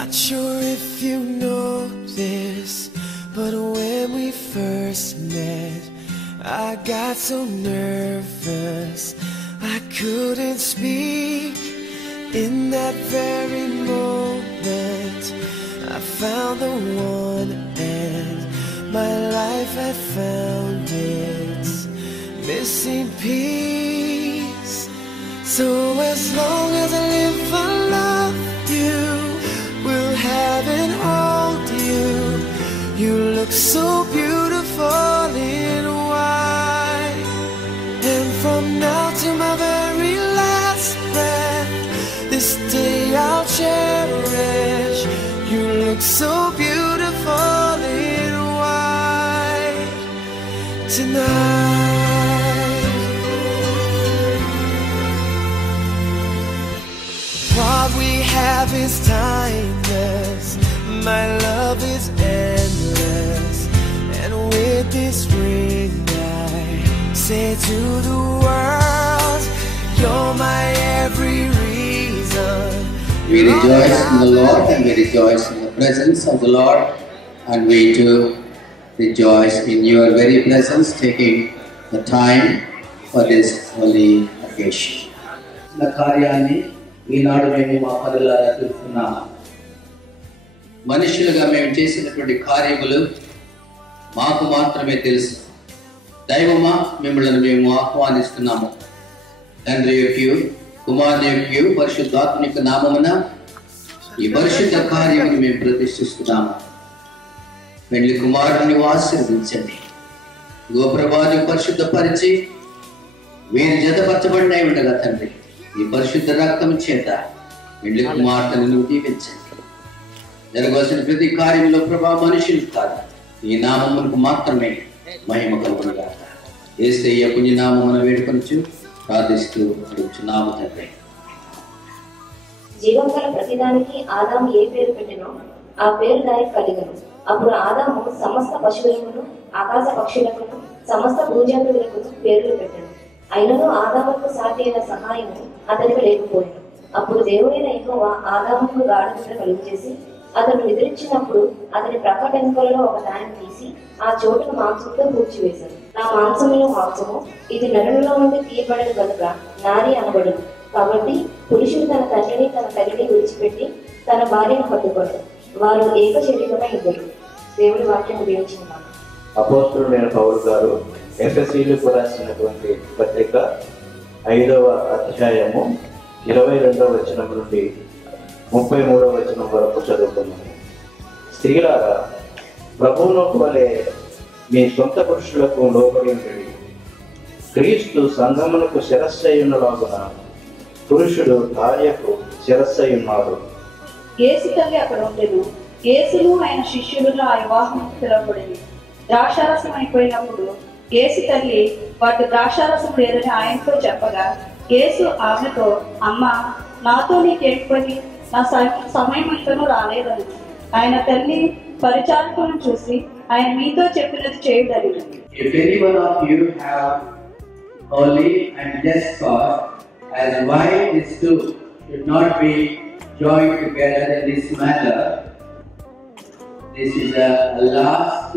Not sure if you know this, but when we first met, I got so nervous I couldn't speak. In that very moment, I found the one, and my life had found its missing piece. So as long as I live, I love you, will have and hold you. You look so beautiful in white, and from now to my very last breath, this day I'll cherish. You look so beautiful in white tonight. What we have is timeless, my love is endless, and with this ring I say to the world, you're my every reason. We rejoice in the Lord, and we rejoice in the presence of the Lord, and we do rejoice in your very presence, taking the time for this holy occasion. The కార్యాన్ని ఈనాడు మేము మా పనులారా చూస్తున్నాము. మనుషులుగా మేము చేసినటువంటి కార్యములు మాకు మాత్రమే తెలుసు. దైవమా, మిమ్మల్ని మేము ఆహ్వానిస్తున్నాము. తండ్రి యొక్క, కుమారుని యొక్క, పరిశుద్ధాత్మ యొక్క నామమున ఈ పరిశుద్ధ కార్యమును మేము ప్రతిష్ఠిస్తున్నాము. పెళ్లి కుమారుని ఆశీర్వదించండి. గోప్రభాను పరిశుద్ధపరిచి వీరి జతపరచబడిన ఉండగా తండ్రి, ఈ పరిశుద్ధ రక్తం చేత పెళ్లి కుమార్తెను నువ్వు దీవించండి. జరగవలసిన ప్రతి కార్యంలో ప్రభా మనుషులు కాదు, ఈ నామమునకు మాత్రమే మహిమ కలుగునుగా. యేసయ్య పుణ్యనామమున వేడుకొనుచు ప్రార్థిస్తూ అడుగుచున్నాము తండ్రి. జీవం గల ప్రతిదానికి ఆదాము ఏ పేరు పెట్టినో ఆ పేరు దానికి కలిగను. అప్పుడు ఆదాము సమస్త పశువులకును ఆకాశ పక్షులకును సమస్త భూజంతువులకును పేర్లు పెట్టాను. అయినను ఆదాముకు సాటి అయిన సహాయము అతనికి లేకపోయాను. అప్పుడు దేవుడైన యెహోవా ఆదాముకు గాఢనిద్ర కలుగజేసి అతను నిద్రించినప్పుడు అతని ప్రక్క వెనుకలలో ఒక దానిని తీసి ఆ చోటును మాంసంతో పూడ్చివేశాడు. నా మాంసమును మాంసము, ఇది నరులలో నుండి తీయబడదు కనుక నారి అనబడును. కాబట్టి పురుషుడు తన తండ్రిని తన తల్లిని విడిచిపెట్టి తన భార్యను హత్తుకొనడు, వారు ఏక శరీరమై ఇద్దరు. దేవుడి వాక్యం ఉపయోగించుకున్నాను. అపోస్తలుడైన పౌలు గారు ఎఫెసీయులకు రాసినటువంటి పత్రిక 5వ అధ్యాయము 22వ వచనం నుండి 33వ వచనం వరకు చదువుకున్నాము. స్త్రీలారా, ప్రభువునకు వలె మీ సొంత పురుషులకు లోబడి ఉండండి. క్రీస్తు సంఘమునకు శిరస్సై ఉన్నలాగున పురుషుడు భార్యకు శిరస్సై ఉన్నాడు. యేసు తల్లి అక్కడ ఉండేది. యేసును ఆయన శిష్యులను ఆ వివాహం పిలువబడింది. ద్రాక్షారసం అయిపోయినప్పుడు యేసు తల్లి వాటి ద్రాక్షారసం లేదని ఆయనతో చెప్పగా యేసు ఆమెతో, అమ్మ, నాతో నీకేంటి పని? నా సమయం ఇంతనూ రాలేదని. ఆయన తల్లి పరిచారకులను చూసి ఆయన మీతో చెప్పినది చేయుడని. If any one of you have holy and just cause, as why these two should not be joined together in this matter, this is the last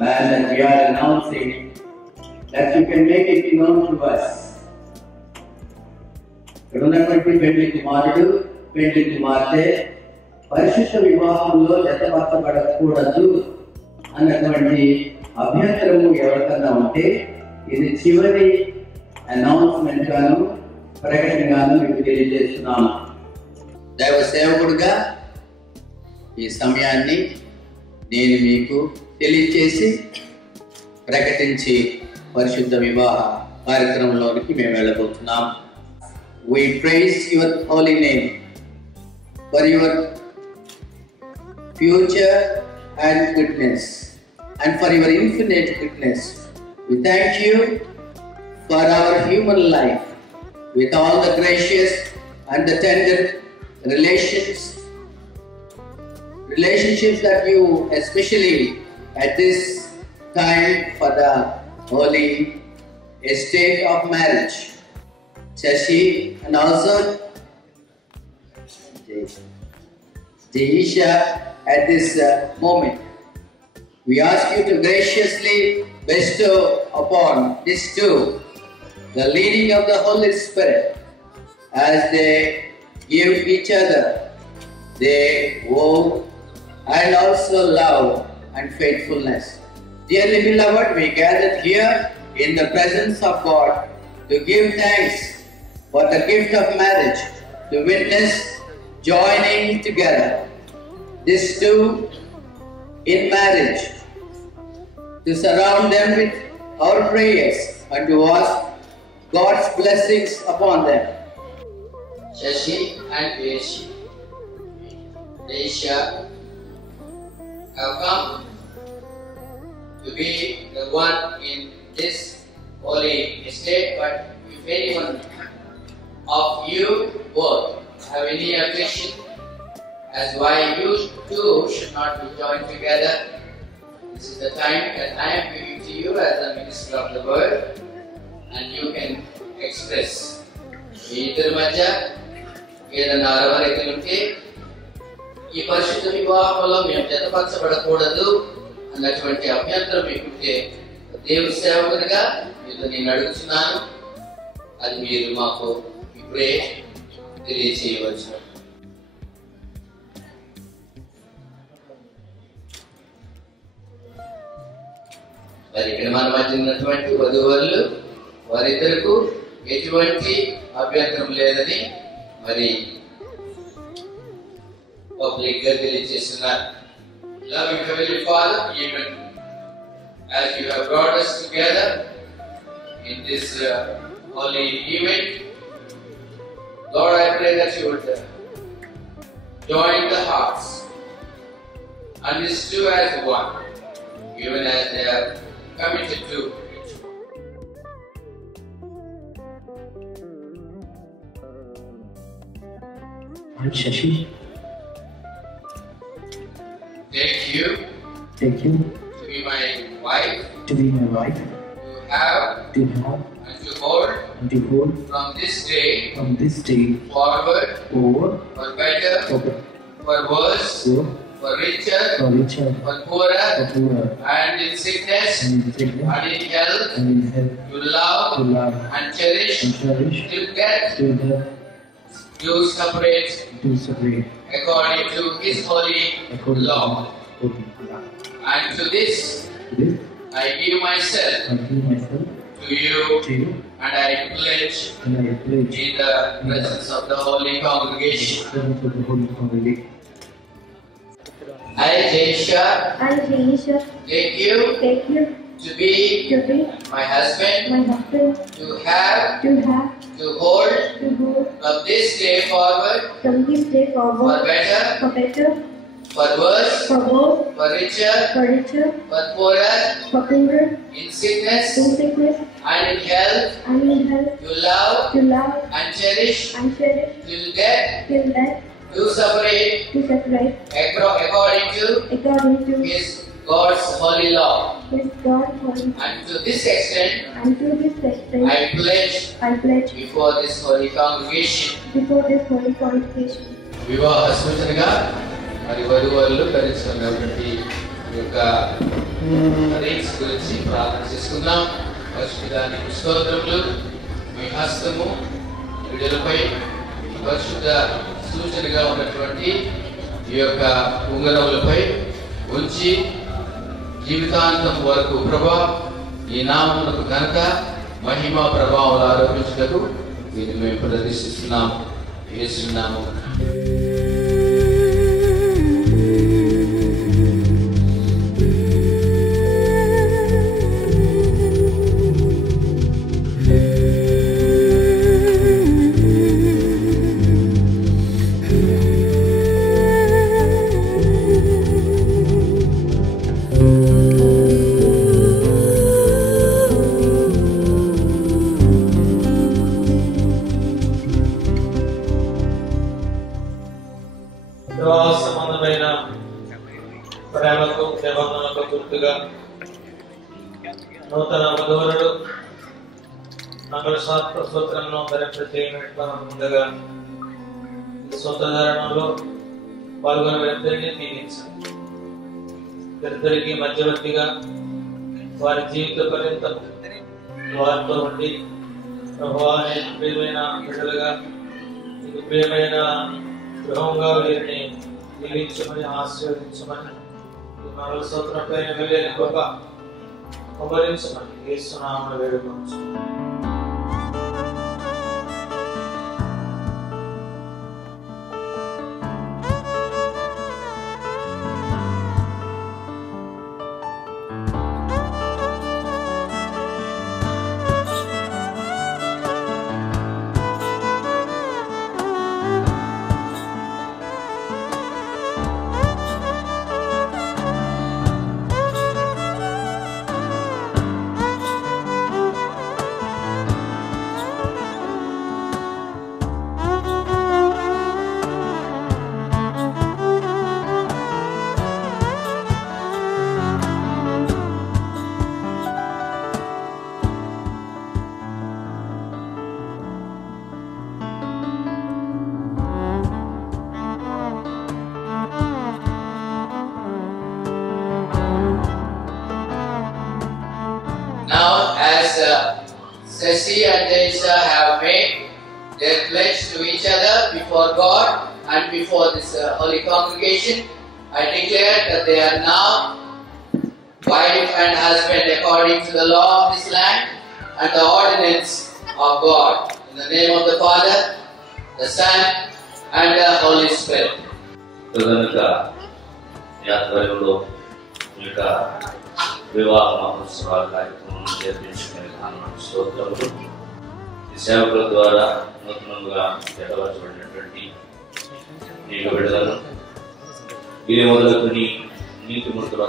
man that we are announcing, that you can make it known to us. ఇక్కడ ఉన్నటువంటి పెళ్లి కుమారుడు, పెళ్లి కుమార్తె పరిశుద్ధ వివాహంలో జతపరచబడకూడదు అన్నటువంటి అభ్యంతరము ఎవరికన్నా ఉంటే ఇది చివరి అనౌన్స్మెంట్ గాను ప్రకటనగాను మీకు తెలియజేస్తున్నాము. దైవ సేవకుడుగా ఈ సమయాన్ని నేను మీకు తెలియచేసి ప్రకటించి పరిశుద్ధ వివాహ కార్యక్రమంలోనికి మేము వెళ్ళబోతున్నాం. We praise your holy name for your future and goodness and for your infinite goodness. We thank you for our human life with all the gracious and the tender relationships that you, especially at this time for the holy estate of marriage, Shashi and also Deisha at this moment. We ask you to graciously bestow upon these two the leading of the Holy Spirit as they give each other their vow and also love and faithfulness. Dearly beloved, we gathered here in the presence of God to give thanks for the gift of marriage, to witness joining together these two in marriage, to surround them with our prayers and to ask God's blessings upon them. Shashi and Deisha have come to be the one in this holy estate, but if anyone of you both have any objection as why you two should not be joined together, this is the time that I am giving to you as a minister of the word, and you can express. ఈ ఇద్దరి మధ్య ఏదైనా అరవరైతులు ఉంటే ఈ పరిశుద్ధ వివాహంలో మేము జతపరచబడకూడదు అన్నటువంటి అభ్యంతరం మీకుంటే దేవుని సేవకునిగా మీతో నేను అడుగుతున్నాను, అది మీరు మాకు ఇప్పుడే తెలియచేయవచ్చు. మరి ఇక్కడ మన మధ్య ఉన్నటువంటి వధువరులు వారిద్దరకు ఎటువంటి అభ్యంతరం లేదని మరి పబ్లిక్ గా తెలియజేస్తున్నారు. Loving Heavenly Father, even as you have brought us together in this holy event, Lord, I pray that you would join the hearts and these two as one, even as they are committed to it. I'm Shashi. Take you to be my wife, to be my wife, to have and to hold from this day forward, for better, for worse, for richer, for poorer, and in sickness and in health, to love and cherish, till death, to separate according to His holy law. And to this I give myself to you, and I pledge in the presence of the holy congregation. I, Deisha, take you to be my husband, to have, to hold from this day forward, for better, for worse, for richer, for poorer, in sickness and in health, to love and cherish till death, to separate according to His God's holy law. And to this extent, I pledge before this holy congregation. వివాహ సూచనగా మరి వధువరులు ధరించుకున్నటువంటి ఈ యొక్క rings గురించి ప్రార్థన చేసుకుందాం. పరిశుద్ధానికి స్తోత్రములు. మీ హస్తము విడుదలపై పరిశుద్ధ సూచనగా ఉన్నటువంటి ఈ యొక్క ఉంగరములపై ఉంచి జీవితాంతం వరకు ప్రభా ఈ నామమునకు ఘనత మహిమ ప్రభావాలు ఆరోపించుటకు దీన్ని మేము ప్రదర్శిస్తున్నాం. యేసు నామమున సంబంధమైన ప్రేమకు నిబంధనలకు గుర్తుగా నూతన వధువరుడు మంగళశాస్త్ర సూత్రంలో ధరింపచేయనట్లుగా ముందుగా సూత్రధారణలో పాల్గొన్న వారిద్దరినీ దీవించండి. ఇద్దరికి మధ్యవర్తిగా వారి జీవిత పర్యంతం వారితో ఉండి ప్రభువా నేను ప్రియమైన బిడ్డలుగా నీకు ప్రియమైన గృహంగా వీరిని దీవించమని ఆశీర్వదించమని మరల స్తోత్రంపై వెళ్ళే కృప కుమరించమని యేసునామమున వేడుకొంచున్నాము. Now, as Ceci and Jaisa have made their pledge to each other before God and before this holy congregation, I declare that they are now wife and husband according to the law of this land and the ordinance of God. In the name of the Father, the Son, and the Holy Spirit. వివాహ మహోత్సవాల కార్యక్రమం జరిపించుకునే స్తోత్రములు. ఈ సేవకుల ద్వారా నూతనంగా ఏర్పరచబడినటువంటి నీకు విడుదలను ఇది మొదలుకొని నీతి మూర్తుల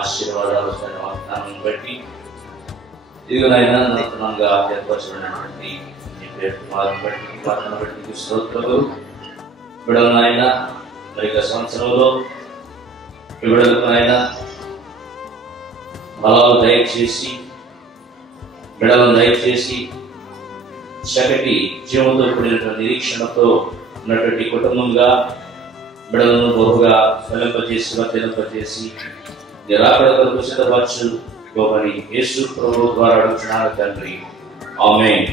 ఆశీర్వాదాలు వస్తున్న వాగ్దానం బట్టి ఇదిగోనైనా నూతనంగా ఏర్పరచబడినటువంటి నీ పేరు కుమారుని బట్టి వాటిని బట్టి నీకు స్తోత్రములు. విడుదలనైనా మరి సంవత్సరంలో విడుదలకునైనా బలాలు దయచేసి బిడలను దయచేసి చక్కటి జీవంతో కూడినటువంటి నిరీక్షణతో ఉన్నటువంటి కుటుంబంగా బిడలను బహుగా ఫలింపజేసి వర్తింపజేసి రాకడ కొరకు సిద్ధపరచుకోమని యేసు ప్రభువు ద్వారా అడుగుచున్నాను తండ్రి. ఆమేన్.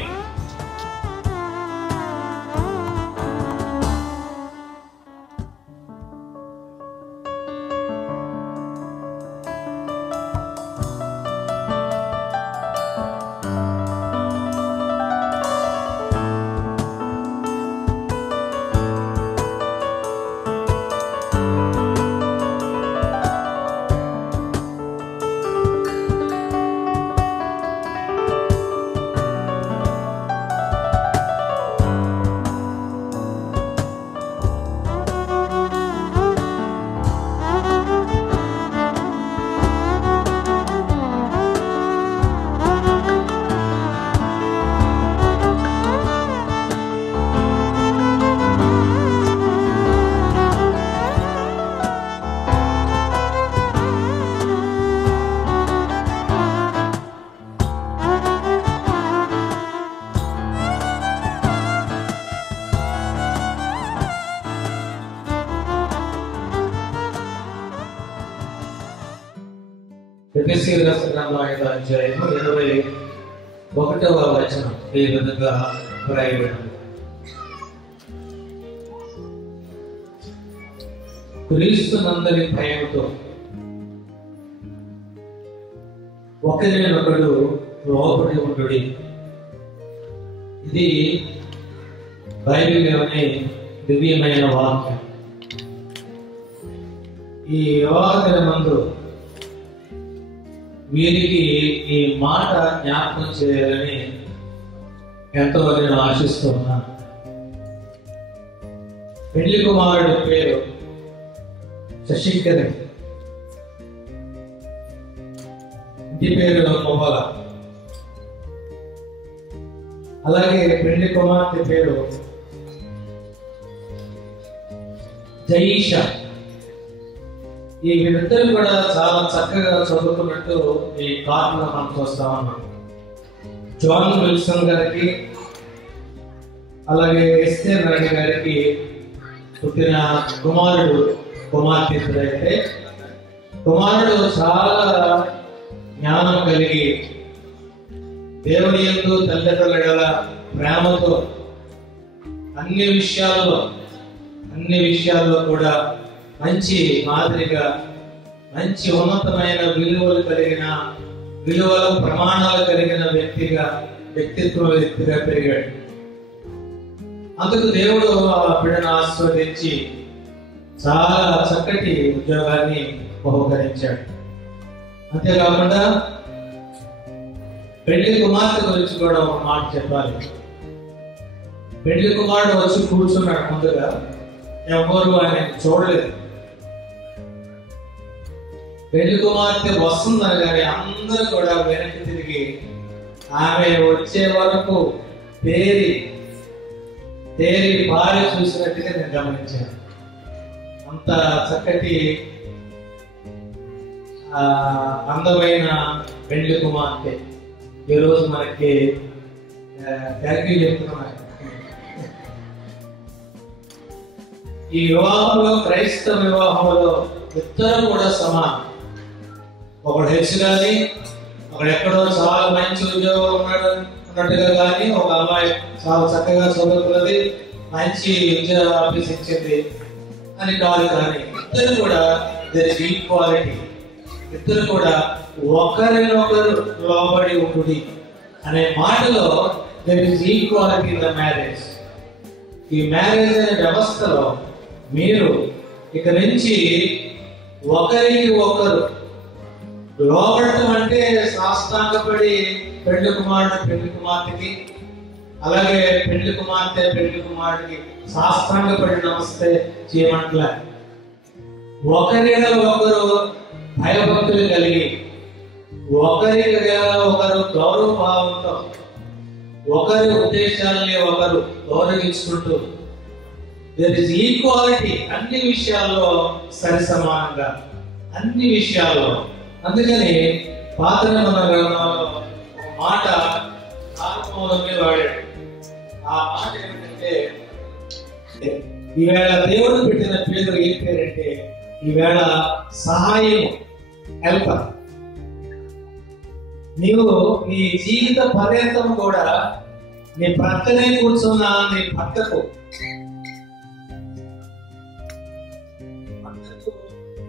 ఎఫెసీయులకు రాసిన గ్రంథం 5వ అధ్యాయము 21వ వచనం ఈ విధంగా వ్రాయబడింది. క్రీస్తునందలి భయముతో ఒకరినొకడు లోబడి ఉండుడి. ఇది బైబిల్లోని దివ్యమైన వాక్యం. ఈ వివాహ దినమందు వీరికి ఈ మాట జ్ఞాపకం చేయాలని ఎంతో నేను ఆశిస్తున్నాను. పెళ్లి కుమారుడి పేరు శశికరణ్, ఇంటి పేరు మొబల. అలాగే పెళ్లి కుమార్తె పేరు జయీషా. ఈ వీరిద్దరు కూడా చాలా చక్కగా చదువుకున్నట్టు ఈ కార్డులో మనం చూస్తా ఉన్నాం. జాన్ విల్సన్ గారికి అలాగే ఎస్టర్ రాణి గారికి పుట్టిన కుమారుడు కుమార్తె. కుమారుడు చాలా జ్ఞానం కలిగి దేవుని యందు తల్లిదండ్రుల ఎడల ప్రేమతో అన్ని విషయాల్లో కూడా మంచి మాదిరిగా మంచి ఉన్నతమైన విలువలు ప్రమాణాలు కలిగిన వ్యక్తిగా పెరిగాడు. అందుకు దేవుడు ఆ బిడ్డను ఆశీర్వదించి చాలా చక్కటి ఉద్యోగాన్ని బహుకరించాడు. అంతేకాకుండా పెళ్లి కుమార్తె గురించి కూడా ఒక మాట చెప్పాలి. పెళ్లి కుమారుడు వచ్చి కూర్చున్నాడు. ముందుగా ఎవరు ఆయన చూడలేదు. పెళ్లి కుమార్తె వస్తుందని కానీ అందరూ కూడా వెనక్కి తిరిగి ఆమె వచ్చే వరకు తేరి పారి చూసినట్టుగా నేను గమనించాను. అంత చక్కటి అందమైన పెళ్లి కుమార్తె ఈరోజు మనకి థ్యాంక్యూ చెప్తున్నాను. ఈ వివాహంలో, క్రైస్తవ వివాహంలో ఇద్దరు కూడా సమానం. ఒకడు హెచ్ కానీ, ఒకడు ఎక్కడో చాలా మంచి ఉద్యోగం ఉన్నట్టుగా కానీ, ఒక అమ్మాయి చాలా చక్కగా చదువుతున్నది, మంచి ఉద్యోగ ఆఫీస్ ఇచ్చింది అని కాదు. కానీ ఇద్దరు కూడా ఈక్వాలిటీ. ఇద్దరు కూడా ఒకరినొకరు లోబడి ఉంటుంది అనే మాటలో there is equality in the marriage. ఈ మ్యారేజ్ అనే వ్యవస్థలో మీరు ఇక నుంచి ఒకరికి ఒకరు లోబడటం అంటే సాష్టాంగపడి పెళ్లి కుమార్తెకి, అలాగే పెళ్లి కుమార్తెకి సాష్టాంగపడి నమస్తే చేయమంటలే. ఒకరిలో ఒకరు భయభక్తులు కలిగి, ఒకరికి ఒకరు గౌరవ భావంతో, ఒకరి ఉద్దేశాలని ఒకరు గౌరవించుకుంటూ దేర్ ఇస్ ఈక్వాలిటీ అన్ని విషయాల్లో, సరి సమానంగా అన్ని విషయాల్లో. అందుకని పాత నిబంధన మాట ఆత్మూలమే వాడాడు. ఆ మాట ఏమిటంటే, ఈవేళ దేవుడు పెట్టిన పేరు ఏం పేరంటే ఈవేళ సహాయం, హెల్పర్. నీవు నీ జీవిత పర్యంతం కూడా నీ ప్రక్కనే కూర్చున్న నీ భర్తకు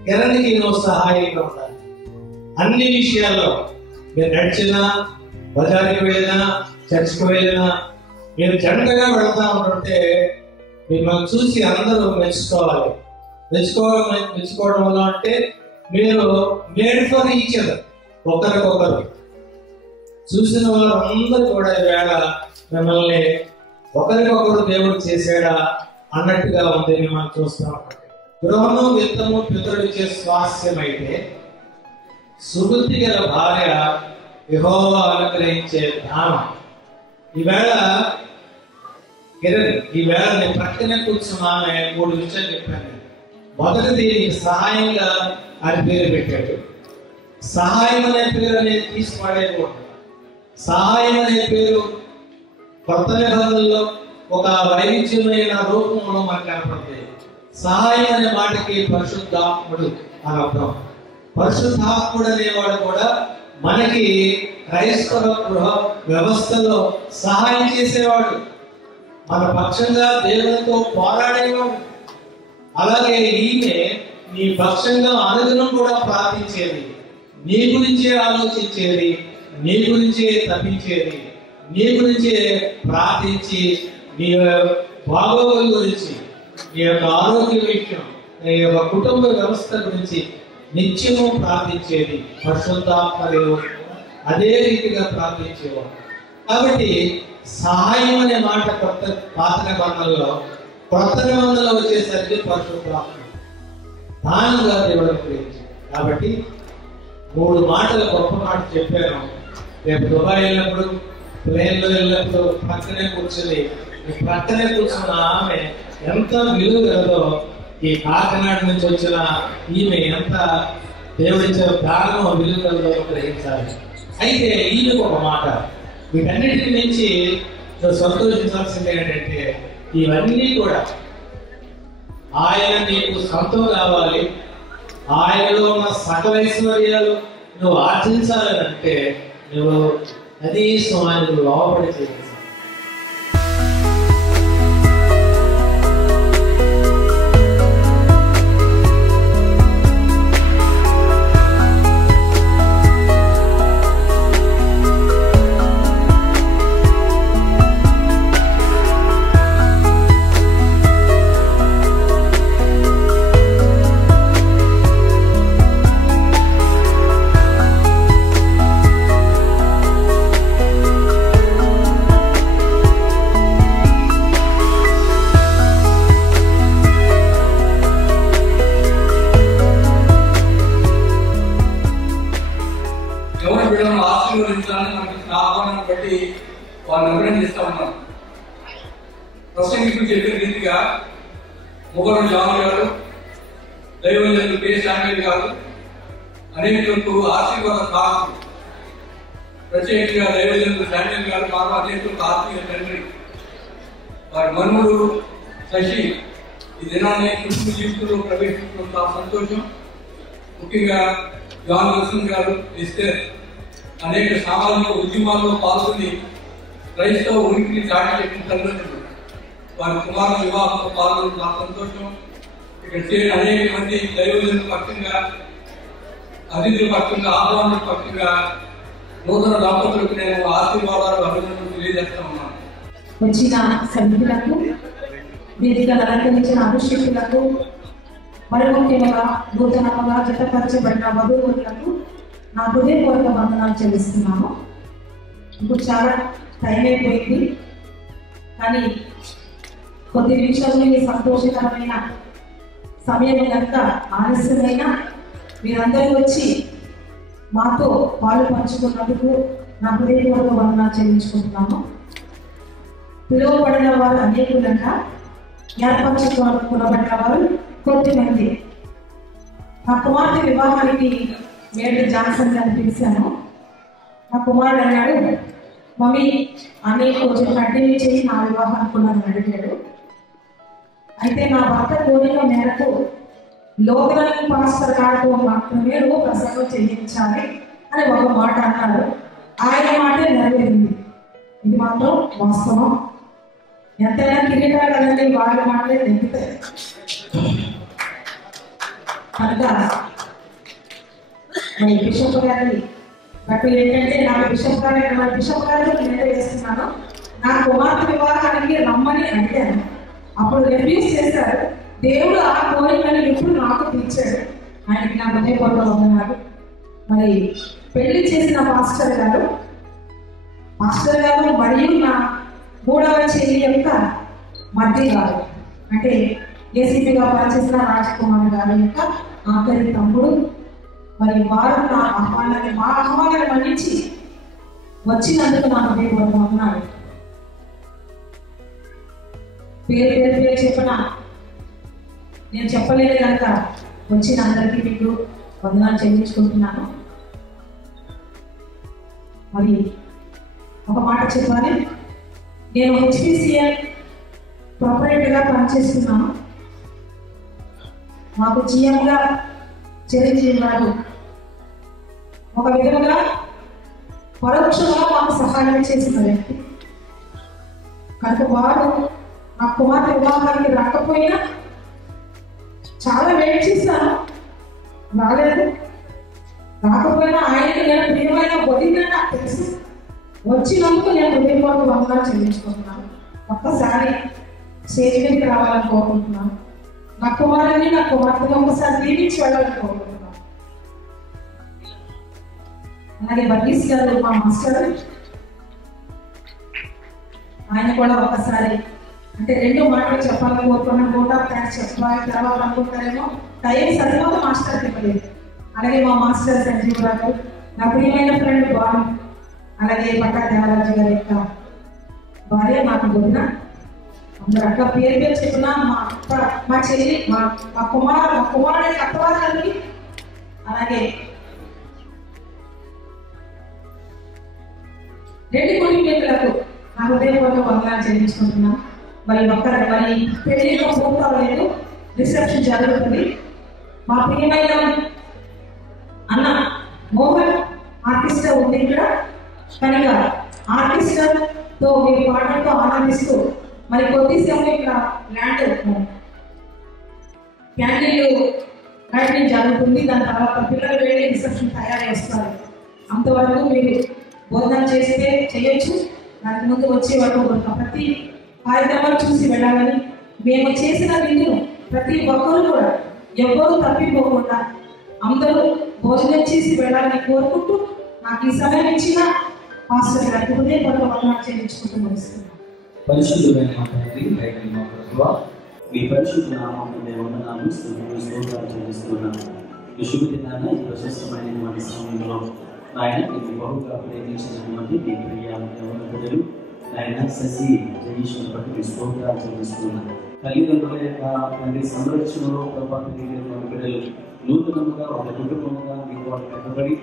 కిరణ్కి నువ్వు సహాయంగా ఉండాలి. అన్ని విషయాల్లో మీరు నడిచినా, బజార్కి వెళ్ళినా, చర్చ్కి వెళ్ళినా, మీరు జంటగా వెళ్తా ఉంటుంటే మిమ్మల్ని చూసి అందరూ మెచ్చుకోవాలి. మెచ్చుకోవడం వల్ల అంటే మీరు మేడ్ ఫర్ ఈచ్ అదర్, ఒకరికొకరు. చూసిన వాళ్ళు అందరూ కూడా ఈవేళ మిమ్మల్ని ఒకరికొకరు దేవుడు చేసాడా అన్నట్టుగా ఉంది. మిమ్మల్ని చూస్తూ ఉంటాం. గృహము విత్తము పితరుడిచ్చే స్వాస్యమైతే సుబుద్ధి గల భార్య యెహోవా అనుగ్రహించే దానం. ఈవేళ కిరణ్, ఈవేళ నేను పక్కనే కూర్చున్నానే 3 విషయాలు చెప్పాను. మొదటిది నీకు సహాయంగా అని పేరు పెట్టాడు. సహాయం అనే పేరు అనేది తీసుకుపడేయకూడదు. సహాయం అనే పేరు కొత్త నిబంధనలో ఒక వైవిధ్యమైన రూపంలో మనకు కనపడుతుంది. సహాయం అనే మాటకి పరిశుద్ధాత్ముడు అని అర్థం. పరిశుద్ధాత్ముడు అనేవాడు కూడా మనకి క్రైస్తవ గృహ వ్యవస్థలో సహాయం చేసేవాడు, మన పక్షంగా దేవునితో పోరాడేవాడు. అలాగే ఈమె నీ పక్షంగా అనుదినం కూడా ప్రార్థించేది, నీ గురించే ఆలోచించేది, నీ గురించే తప్పించేది, నీ గురించే ప్రార్థించి నీ బాగోగుల గురించి, నీ యొక్క ఆరోగ్య విషయం, నీ యొక్క కుటుంబ వ్యవస్థ గురించి నిత్యము ప్రార్థించేది. పరిశుద్ధాత్మ దేవుడు అదే రీతిగా ప్రార్థించేవాడు. కాబట్టి సహాయం అనే మాట పాత నిబంధనలో, కొత్త నిబంధనలో వచ్చేసరికి పరిశుద్ధాత్మ దానంగా దేవుడు గురించి. కాబట్టి 3 మాటలు గొప్ప మాట చెప్పాను. రేపు దుబాయ్ వెళ్ళినప్పుడు, ప్లేన్లో వెళ్ళినప్పుడు ప్రక్కనే కూర్చుని ఆమె ఎంత విలువ కలదో, ఈ కాకినాడ నుంచి వచ్చిన ఈమె ఎంత దేవుడిచ్చే దానం విలువ కలదో గ్రహించాలి. అయితే ఈమెకు ఒక మాట, వీటన్నిటిని మించి సంతోషించాల్సింది ఏంటంటే, ఇవన్నీ కూడా ఆయన నీకు సొంతం కావాలి, ఆయనలో ఉన్న సకల ఐశ్వర్యాలు నువ్వు ఆర్జించాలని అంటే నువ్వు కనీసం ఆయనకు లోపడి చేయాలి. ఎవరి బిడ్డలను ఆశీర్వదించాలని మనకి ఆహ్వానం బట్టి వాళ్ళని అభినందిస్తా ఉన్నాం. ప్రసంగికులు చెప్పిన రీతిగా ముగ్గురు జామ గారు, దైవజనులు కే శామ్యూల్ గారు అనేకులకు ఆశీర్వాద కాదు. ప్రత్యేకంగా దైవజనులు శామ్యూల్ గారు మాకు అనేకులకు ఆత్మీయ తండ్రి. వారి మనుమడు శశి ఈ దినాన్ని కుటుంబ జీవితంలో ప్రవేశించడం సంతోషం. ముఖ్యంగా జాన్ విల్సన్ గారు ఇస్తే అనేక సామాజిక ఉద్యమాల్లో పాల్గొని క్రైస్తవ ఉనికిని చాటి చెప్పిన తల్లిదండ్రులు. వారి కుమారుల వివాహంలో పాల్గొని నా సంతోషం. ఇక్కడ చేరిన అనేక మంది దైవజనుల పక్షంగా, అతిథుల పక్షంగా, ఆహ్వానుల పక్షంగా నూతన దంపతులకు నేను ఆశీర్వాదాలు అభినందనలు తెలియజేస్తా ఉన్నాను. వచ్చిన సభ్యులకు, వేదికలు అలంకరించిన అభిషేకులకు, మరి ముఖ్యంగా నూతనంగా జతపరచబడిన వధువులకు నా హృదయపూర్వక వందనాలు చెల్లిస్తున్నాను. ఇప్పుడు చాలా టైం అయిపోయింది, కానీ కొద్ది నిమిషాలు మీ సంతోషకరమైన సమయం కనుక ఆలస్యమైన మీరందరూ వచ్చి మాతో పాలు పంచుకున్నందుకు నా హృదయపూర్వక వందనాలు చెల్లించుకుంటున్నాను. పిలువబడిన వారు అనేకులంగా, ఏర్పరచుకోబడిన వారు కొద్దిమంది. నా కుమార్తె వివాహానికి మేడ్లీ జాన్సన్ గారిని పిలిచాను. నా కుమారుడు అన్నాడు, మమ్మీ అన్నయ్య కొంచెం కంటిన్యూ చేసి నా వివాహం అనుకున్నాను అడిగాడు. అయితే నా భర్త కోరిక మేరకు లోకల్ పాస్టర్ గారితో మాత్రమే ప్రసంగం చేయించాలి అని ఒక మాట అన్నాడు. ఆయన మాటే నెరవేరింది. ఇది మాత్రం వాస్తవం. ఎంతైనా కిరీటాలు కదండి, వాళ్ళ మాటలే నెగ్గుతాయి. కనుక మరి బిషప్ గారిని బట్ ఏంటంటే నాకు బిషప్ గారితో నేను వేస్తున్నాను. నా కుమార్తె వివాహానికి రమ్మని అడిగాను. అప్పుడు రివ్యూస్ చేశారు. దేవుడు ఆ కోరికని ఎప్పుడు నాకు తీర్చాడు. ఆయనకి నా హృదయపూర్వక వందనాలు. మరి పెళ్లి చేసిన పాస్టర్ గారు మరియు నా మూడవ చెల్లి యొక్క మధ్య గారు, అంటే ఏసీపీగా పనిచేసిన రాజకుమార్ గారి యొక్క ఆఖరి తమ్ముడు. మరి వారు నా ఆహ్వానాన్ని మన్నించి వచ్చినందుకు నా హృదయపూర్వక వందనాలు. పేరు చెప్పిన నేను చెప్పలేదు కనుక వచ్చిన అందరికీ మీకు వందనాలు చెల్లించుకుంటున్నాను. మరి ఒక మాట చెప్పాలి, నేను హెచ్పిసిఎల్ ప్రొపరేటర్గా పనిచేస్తున్నాను. మాకు జిఎంగా చిరంజీవి గారు ఒక విధంగా పరోక్షంగా మాకు సహాయం చేసిన వ్యక్తి కనుక వారు నా కుమార్తె వివాహానికి రాకపోయినా చాలా వెయిట్ చేశాను, రాకపోయినా ఆయనకి నేను ప్రియమైన వదిలిన నాకు తెలుసు. వచ్చినందుకు నేను హృదయపూర్వక వందనాలు చెల్లించుకుంటున్నాను. ఒక్కసారి స్టేజ్ మీదకి రావాలని కోరుకుంటున్నాను. నా కుమారుని నా కుమార్తెని ఒకసారి దీవించి వెళ్ళాలని కోరుకుంటున్నాను. అలాగే బర్గీస్ గారు మా మాస్టర్, ఆయన కూడా ఒకసారి అంటే 2 మాటలు చెప్పాలని కోరుకున్నాను. నోట్ ఆఫ్ థ్యాంక్స్ చెప్పాలనుకుంటారేమో, టైం సరిపోతే మాస్టర్ చెప్పలేదు. అలాగే మా మాస్టర్ సంజీవ్ గారు, నా ప్రియమైన ఫ్రెండ్ బాను, అలాగే పట్టా దేవరాజు గారి యొక్క భార్య నాకు వదిన, అందరు అక్క పేరు చెప్పిన మా అక్క, మా చెల్లి, మా కుమారుడి అక్కవారికి, అలాగే 2 కుటుంబీకులకు నా హృదయపూర్వక వందనాలు చెల్లించుకుంటున్నాను. మరి పెళ్లిలో పూర్తవలేదు, రిసెప్షన్ జరుగుతుంది. మా ప్రియమైన అన్న మోహన్ ఆర్కెస్ట్రా ఉంది ఇక్కడ. కనుక ఆర్కెస్ట్రాతో మీ పాటలతో ఆనందిస్తూ మరి కొద్దిసేపు ఇక్కడ ల్యాండ్ క్యాండిల్ లైటింగ్ జరుగుతుంది. దాని తర్వాత పిల్లలు వెళ్ళి రిసెప్షన్ తయారు చేస్తారు. అంతవరకు మీరు బోధన చేస్తే చేయొచ్చు. దానికి ముందు వచ్చే వరకు ప్రతి కార్యక్రమాలు చూసి వెళ్ళాలని, మేము చేసిన విందును ప్రతి ఒక్కరు కూడా ఎవ్వరూ తప్పిపోకుండా అందరూ భోజనం చేసి వెళ్ళాలని కోరుకుంటూ నాకు ఈ సమయం ఇచ్చిన పాస్టర్ గారికి వందనాలు చెల్లించుకుంటూ ముగిస్తున్నాను. పరిశుద్ధమైన మా తండ్రి, దయగల మా ప్రభువా, మీ పరిశుద్ధ నామమున మేము వందనాలు స్తుతులు స్తోత్రాలు చెల్లిస్తున్నాము. ఈ శుభ దినాన ఈ ప్రశస్తమైనటువంటి సమయంలో ఆయన మీకు బహుగా ప్రేమించినటువంటి మీ ప్రియామైన బిడ్డలు ఆయన శశి జయేష్ను బట్టి మీ స్తోత్రాలు చెల్లిస్తున్నాము. తల్లిదండ్రుల యొక్క తండ్రి సంరక్షణలో ప్రభావితమైనటువంటి బిడ్డలు నూతనముగా ఒక కుటుంబముగా మీకు కట్టబడి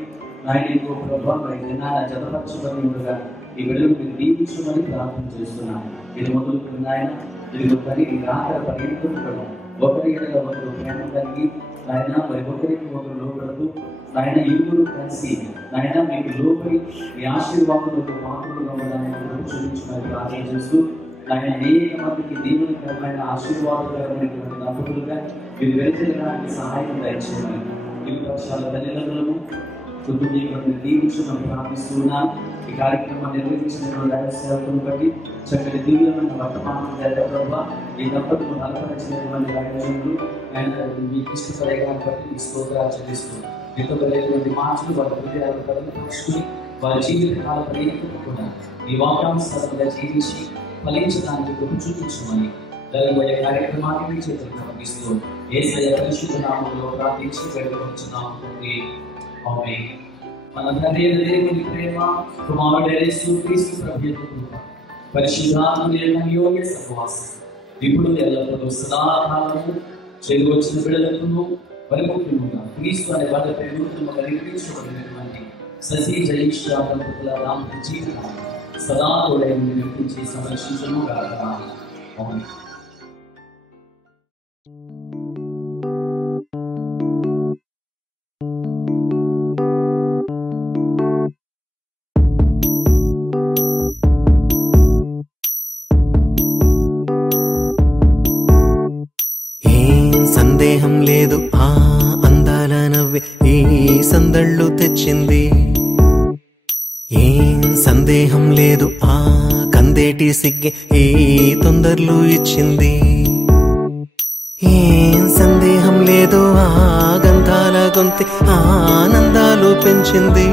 ఆయన ఇంకో ప్రభావం మరి దినాన జతపరచబడి ఉండగా ఈ బిడ్డలు మీరు దీవించమని ప్రార్థన చేస్తున్నాము. ఇది మొదలుకున్న ఆయన ఇది ఒకరి ఆఖర పర్యంతం ఒకరి ఒకరు ప్రేమ కలిగి ఆయన మరి ఒకరికి ఒకరు లోపడుతూ ఆయన ఇరువురు కలిసి ఆయన మీకు లోపడి మీ ఆశీర్వాదాలకు పాత్రలుగా ఉండడానికి చూపించమని ప్రార్థన చేస్తూ ఆయన అనేక మందికి దీవునికరమైన ఆశీర్వాదకరమైనటువంటి దంపతులుగా మీరు వెలిచేయడానికి సహాయం దయచేయమని ఈ పక్షాల తల్లిదండ్రులను కుటుంబీకులను దీవించమని ప్రార్థిస్తున్నాను. ఈ కార్యక్రమాన్ని నిర్వహించినటువంటి దైవ సేవకులను బట్టి చక్కటి దివ్యమైన వర్తమానం ప్రభావ ఈ దంపతులు బలపరిచినటువంటి రాజులు ఆయన మీకు ఇష్టపడేదాన్ని బట్టి మీ స్తోత్రాలు చెల్లిస్తున్నాను. ఎంతోటువంటి మాటలు వాళ్ళ హృదయాలు కలుపుకొని వాళ్ళ జీవిత కాల ప్రయత్నం ఈ వాక్యాంశాలుగా జీవించి ఫలించడానికి గొప్ప చూపించమని జరగబోయే కార్యక్రమాన్ని మీ చేతులు పంపిస్తూ యేసయ్య పరిశుద్ధ నామములో ప్రార్థించి వేడుకొనుచున్నాము తండ్రి. ఆమేన్. మన తండ్రి అయిన దేవుని ప్రేమ, కుమారుడైన యేసుక్రీస్తు ప్రభు యొక్క కృప, పరిశుద్ధాత్మ యోగ్య సహవాసం ఇప్పుడు ఎల్లప్పుడూ సదాకాలము చేరు వచ్చిన బిడ్డలకును మరి ముఖ్యముగా క్రీస్తు అనే వాళ్ళపై నూతనముగా నిర్మించబడినటువంటి శశి జయేష్ దంపతుల దాంపత్య జీవితాన్ని సదా తోడై నిర్మించి సంరక్షించను గాక. ఆమేన్. సందేహం లేదు ఆ అందాల నవ్వే ఈ సందళ్ళు తెచ్చింది. ఏం సందేహం లేదు ఆ కందేటి సిగ్గే ఈ తొందరలు ఇచ్చింది. ఏం సందేహం లేదు ఆ గంధాల గొంతె ఆనందాలు పెంచింది.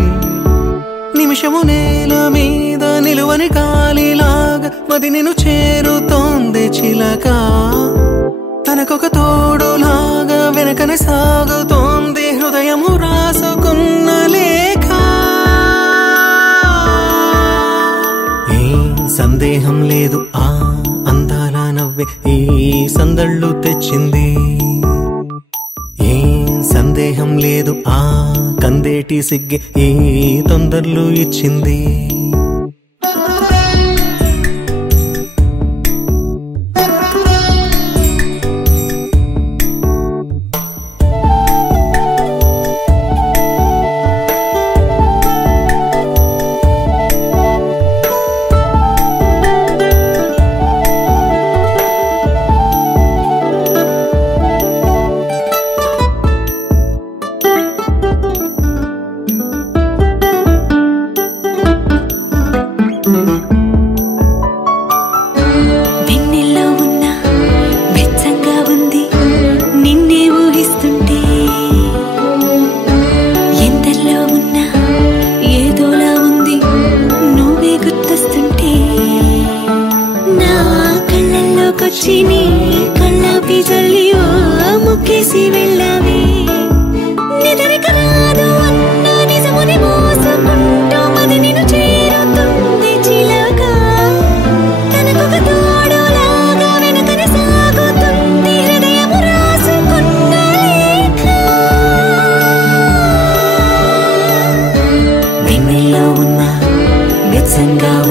నిమిషము నేల మీద నిలువని గాలిలాగా మది నిన్ను చేరుతోంది చిలక. తనకొక తోడులాగా వెనకనే సాగుతోంది హృదయము రాసుకున్న లేఖ. ఏం సందేహం లేదు ఆ అందాల నవ్వే ఈ సందళ్ళు తెచ్చింది. ఏం సందేహం లేదు ఆ కందేటి సిగ్గే ఈ తొందరలు ఇచ్చింది.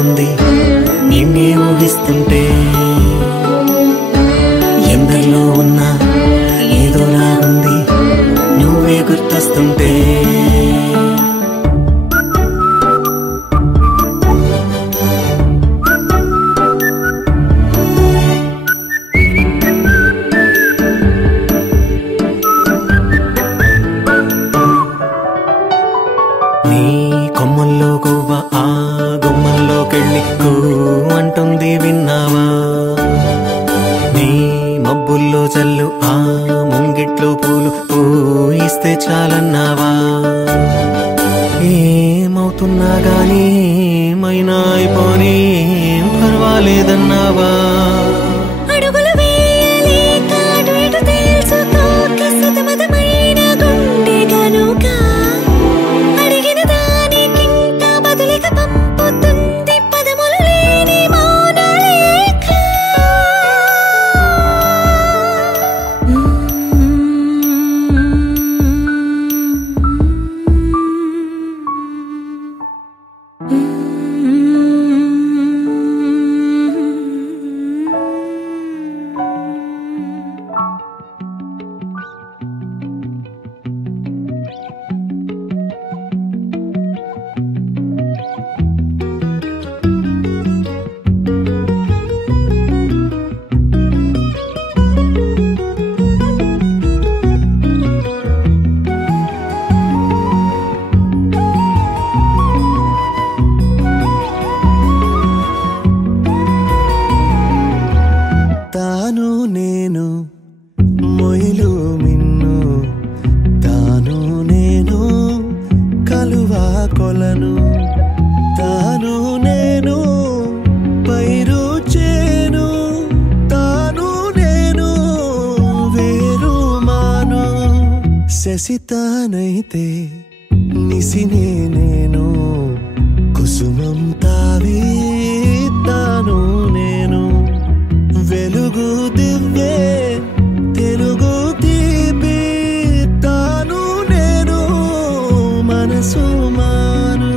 ఉంది నిన్నే ఊహిస్తుంటే ఎందరిలో ఉన్నా పూలు పూయిస్తే చాలన్నావా? ఏమవుతున్నా గానీ ఏమైనా అయిపోనీ పర్వాలేదన్నావా? అడుగులు వేయలేక అటు ఇటు తెలుసుకోక సతమతమైన గుండె గనుక అడిగిన దానికింత బదులిక పంపుతుంది పదములు లేని మౌనలేఖ. తాను నేను మొయిలు మిన్ను, తాను నేను కలువా కొలను, తాను నేను పైరు చేను, తాను నేను వేరు మాను. శశితానైతే నిసినే నేను, కుసుమం తావి తాను నేను. వెలుగు దివ్యే తెలుగు తీపి, తాను నేను మనసు మాను.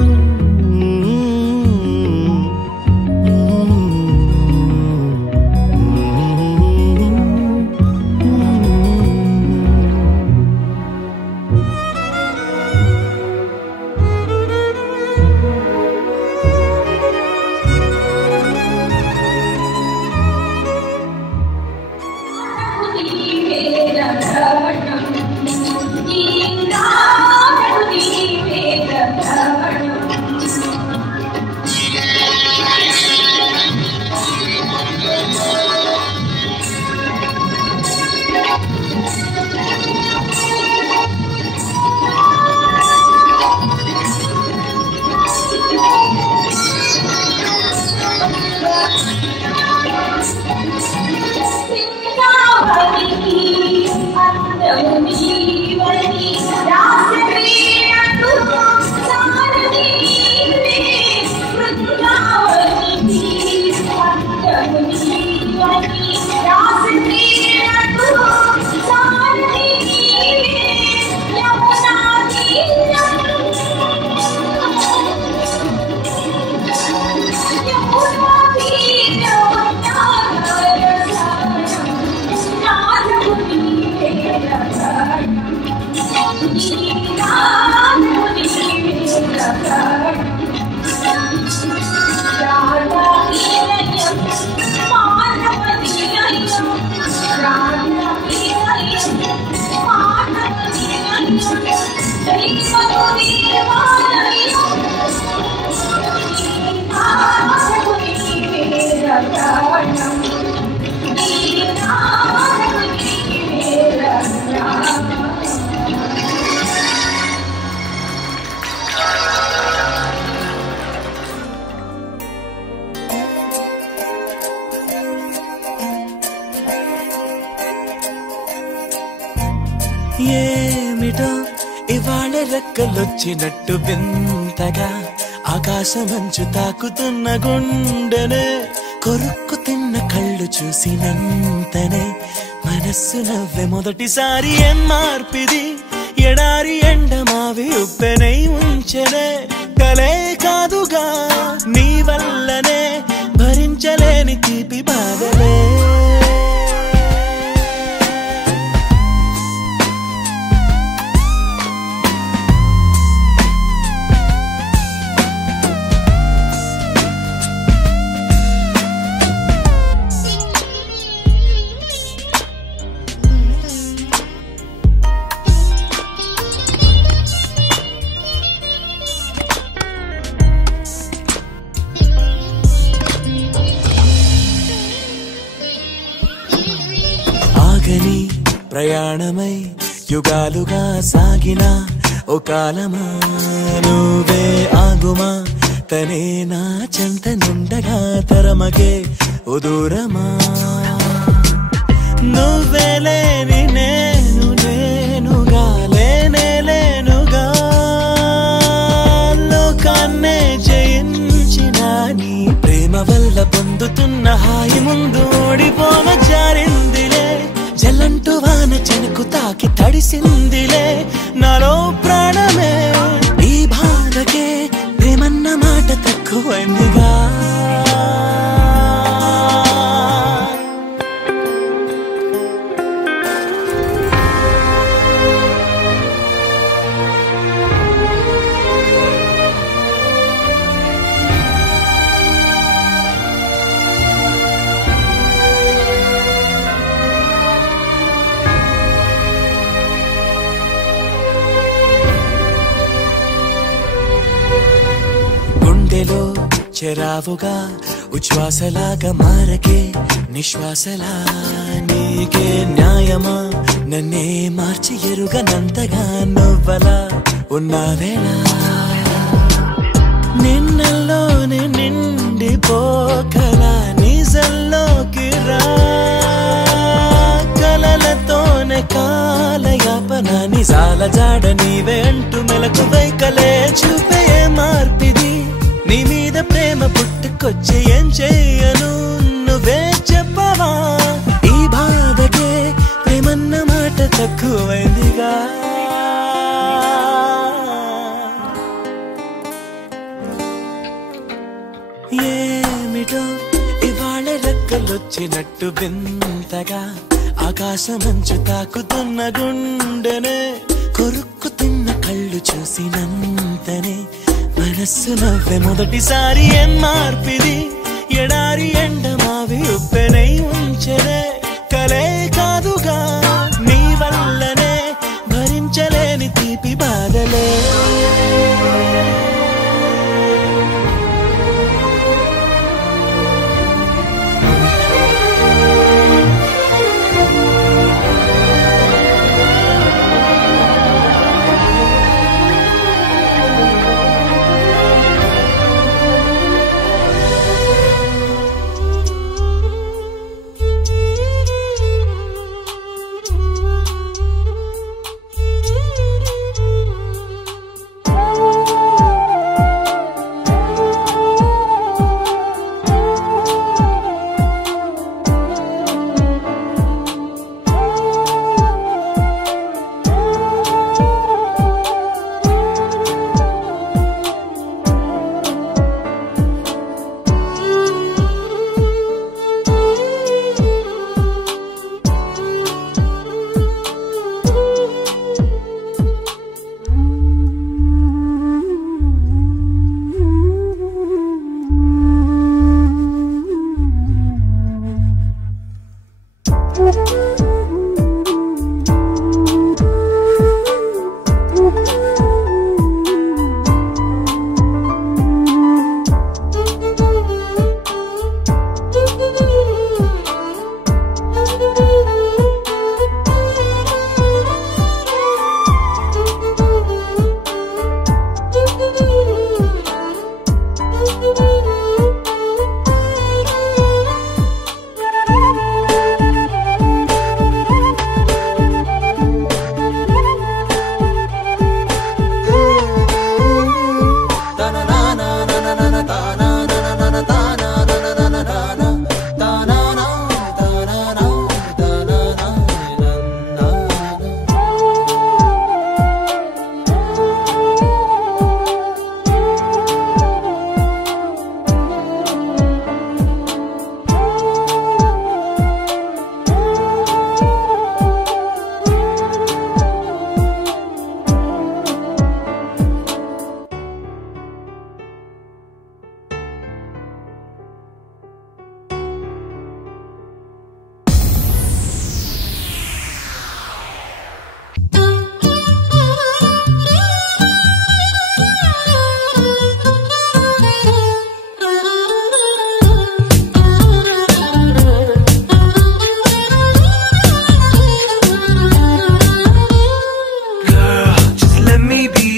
ఏమిటో ఇవాళ రెక్కలొచ్చినట్టు వింతగా ఆకాశమంచు తాకుతున్న గుండెనే, కొరుక్కు తిన్న కళ్ళు చూసినంతనే మనస్సు నవ్వే మొదటిసారి. ఏం మార్పిది ఎడారి ఎండమావి ఉప్పెనై ఉంచెనే, కలే కాదుగా నీ వల్లనే భరించలేని తీపి బాధలే. ప్రయాణమై యుగాలుగా సాగిన ఓ కాలమా నువ్వే ఆగుమా తనే నా చెంత నుండగా తరమగే ఓ దూరమా నువ్వే లేని నేను నేనుగా లేనే లేనుగా లోకాన్నే జయించిన నీ ప్రేమ వల్ల పొందుతున్న హాయి ముందు ఓడిపోవ జారిందిలే జల్లంటూ వాన చెనుకు తాకి తడిసిందిలే నాలో ప్రాణమే ఈ బాధకే ప్రేమన్న మాట తక్కువైందిగా గుండెలో చెరావుగా ఉచ్ఛ్వాసలాగా మారకే నిశ్వాసలా నీకే న్యాయమా నన్నే మార్చి ఎరుగనంతగా నువ్వలా ఉన్నావేలా నిన్నల్లోనే నిండిపోకలా నిజల్లోకి రా కలలతోనే కాలయాపన నిజాల జాడ నీవే అంటూ మెలకు వైకలే చూపే మార్పిది నీ మీద ప్రేమ పుట్టుకొచ్చి ఏం చెయ్యను నువ్వే చెప్పవా ఈ బాధకే ప్రేమన్న మాట తక్కువైందిగా ఏమిటో ఇవాళ రెక్కలొచ్చినట్టు వింతగా ఆకాశమంచు తాకుతున్న గుండెనే కొరుక్కు తిన్న కళ్ళు చూసినంతనే మనస్సు నవ్వే మొదటిసారి ఏం మార్పిది ఎడారి ఎండ మావి ఉప్పెనై ఉంచెనే కలే కాదుగా నీ వల్లనే భరించలేని తీపి బాధలే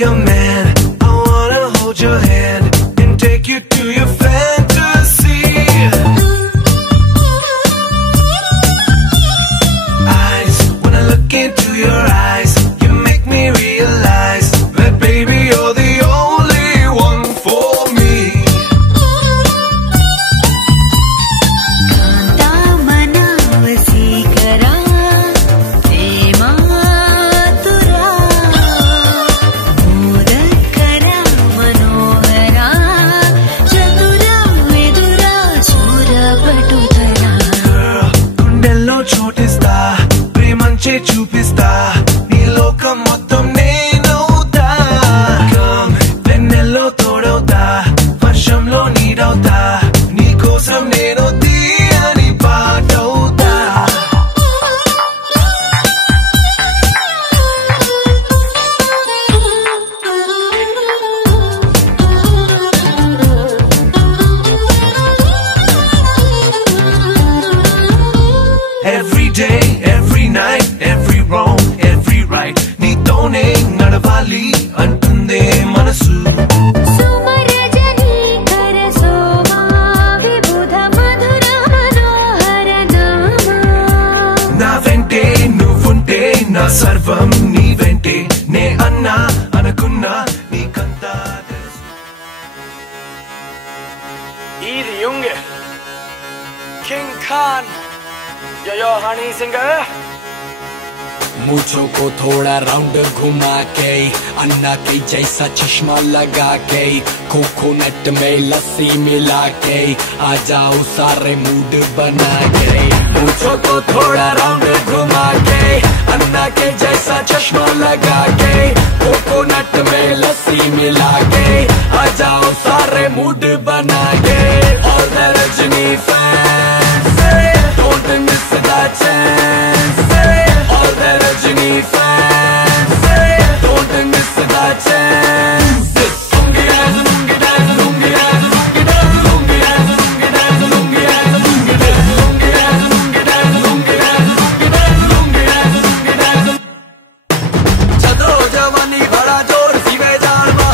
your man. I wanna hold your hand and take you to your fantasy. Eyes, when I look into your eyes, you make me realize that baby you're the only one for me. చోటిస్తా ప్రేమంచే చూపిస్తా నీ లోకం మొత్తం నేనవుతా వెన్నెల్లో తోడవుతా వర్షంలో నీడవుతా నీ కోసం నేను తీయని పాటవుతా Every day, every night, every wrong, every right. నీతోనే నడవాలి అంటుందే మనసు. నా వెంటే నువ్వుంటే నా సర్వం నీ వెంటే నే అన్నా అనుకున్నా నీకంతా తెలుసు. Idi Junge, King Khan. यो हनी सिंगर मुझो को थोड़ा राउंड घुमा के अन्ना के जैसा चश्मा लगा के कोकोनट में लस्सी मिला के आ जाओ सारे मूड बना के मुझो को थोड़ा राउंड घुमा के अन्ना के जैसा चश्मा लगा के कोकोनट में लस्सी मिला के आ जाओ सारे मूड बना के और Rajni fans don't miss that chance. All the Rajini fans, don't miss that chance. Lungi dance, lungi dance, lungi dance, lungi dance, lungi dance, lungi dance, lungi dance, lungi dance, lungi dance, lungi dance, lungi dance, lungi dance, lungi dance. Chadro jawani bada jor sive jalwa.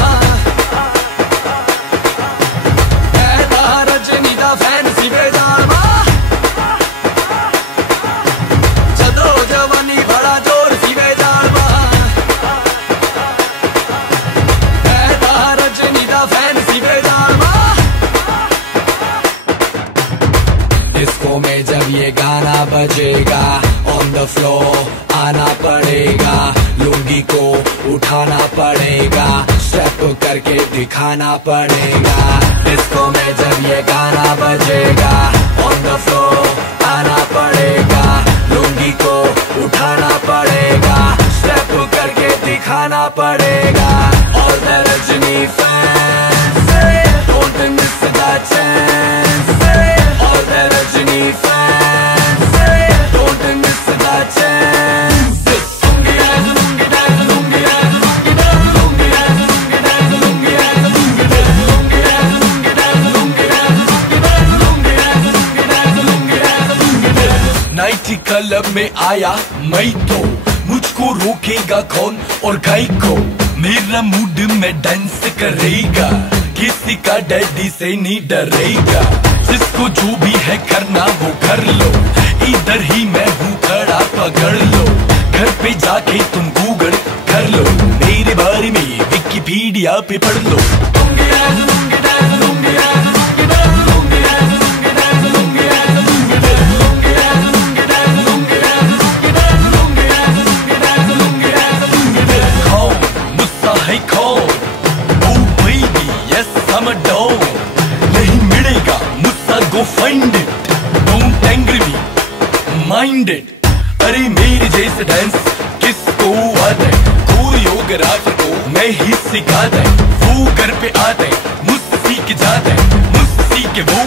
Ehta Rajini da fan sive jalwa. Disco में जब ये गाना बजेगा on the floor आना पड़ेगा लुंगी को उठाना पड़ेगा स्टेप करके दिखाना पड़ेगा डिस्को में जब ये गाना बजेगा ऑन द फ्लोर आना पड़ेगा लुंगी को उठाना पड़ेगा स्टेप करके दिखाना पड़ेगा और the Rajini fans don't miss the chance और the Rajini fans don't miss the chance lungi dance, lungi dance, lungi dance, lungi dance, lungi dance, lungi dance, lungi dance, lungi dance, lungi dance, lungi dance, lungi dance, lungi dance, lungi dance, lungi dance, lungi dance. Nighty club में आया मैं तो मुझको रोकेगा कौन और गाय को मेरा मूड में डांस करेगा किसी का डैडी से नहीं डरेगा जिसको जो भी है करना वो कर लो इधर ही मैं हूँ खड़ा पकड़ लो घर पे जाके तुम गूगल कर लो मेरे बारे में विकिपीडिया पे पढ़ लो lungi dance, lungi dance, lungi dance, lungi dance, lungi dance, lungi dance, lungi dance, lungi dance, lungi dance, lungi dance, lungi dance, lungi dance, lungi dance, lungi dance, lungi dance, lungi dance. कौन मुझसा है कौन Oh baby yes I'm a dog नहीं मिलेगा मुझसा go find it don't angry me mind it अरे मेरे जैसे डांस किसको आता है कोरियोग्राफर को मैं ही सिखाता है वो घर पे आता है मुझसे सीख जाता है मुझसे सीख के वो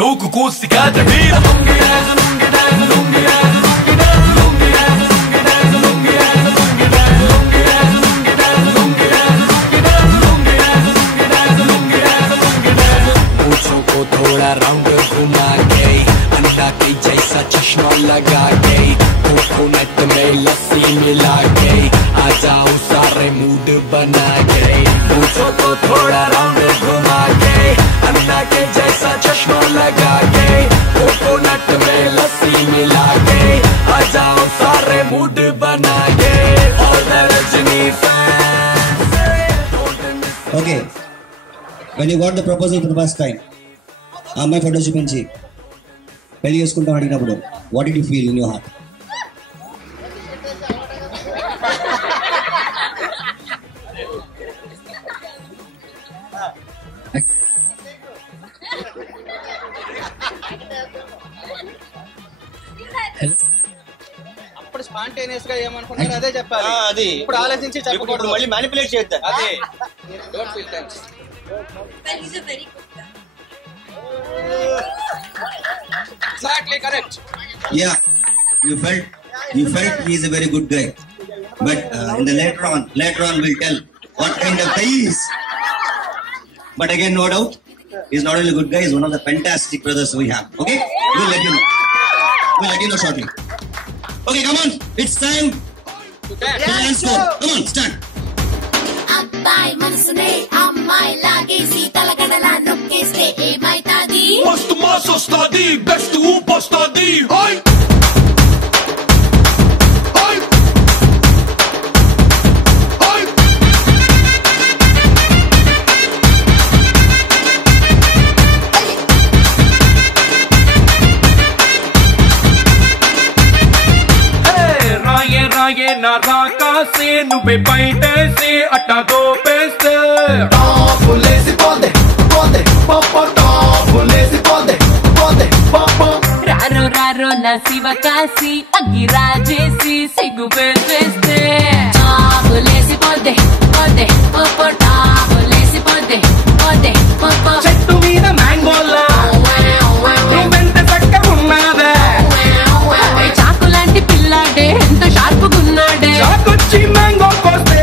लोगों को सिखाता है मेरा lungi dance, lungi dance, lungi dance, lungi dance, lungi dance, lungi dance, lungi dance, lungi dance, lungi dance, lungi dance, lungi dance, lungi dance, lungi dance, lungi dance, lungi dance, lungi dance. पूछो को थोड़ा राउंड घुमा के अंडा के जैसा चश्मा लगा के कोकोनट में लस्सी मिला के आ जाओ सारे सारे मूड बना के पूछो तो थोड़ा राउंड घुमा के अन्ना के जैसा चश्मा लगा के कोकोनट में लस्सी मिला के आ जाओ सारे मूड बना के और Rajni fans Okay, when you got the proposal for the first time, అమ్మాయి ఫోటో చూపించి పెళ్లి చేసుకుంటాం అడిగినప్పుడు what did you feel in your heart? అప్పుడు స్పాంటేనియస్ గా ఏమనుకున్నారో అదే చెప్పాలి. అది ఇప్పుడు ఆలోచించి చెప్పకూడదు, మళ్ళీ మ్యానిపులేట్ చేయొద్దు. అదే don't feel tense. Exactly correct. Yeah, you felt he is a very good guy, but in the later on we'll tell what kind of guy he is. But again, no doubt, he's not only a good guy, he's one of the fantastic brothers we have. Okay, we'll let you know shortly. Okay, come on, it's time to dance. Come on, start. అబ్బాయి మనసునే అమ్మాయి లాగేసి తలగడలా నొక్కేస్తే ఏమైతాది? మస్తు mass వస్తాది, best ఊపు వస్తాది. Hi hi hi రాయే రాయే నా రాకాసే నువ్వే బయటేసి అట్టా దోపేస్తే టాపులేసి పోందే పోందే పాప టాపులేసి పోందే పోందే పాప రారో రారో నా శివ కాసి అగ్గి రాజేసి సిగ్గు పెట్టేస్తే టాపులేసి పోందే పోందే పాప టాపులేసి పోందే పోందే పాప చెట్టు మీద మ్యాంగోలా నువ్వెంత చక్క ఉన్నావే చాకు లాంటి పిల్లాడే ఎంత షార్పుగున్నాడే చాకొచ్చి మ్యాంగో కోస్తే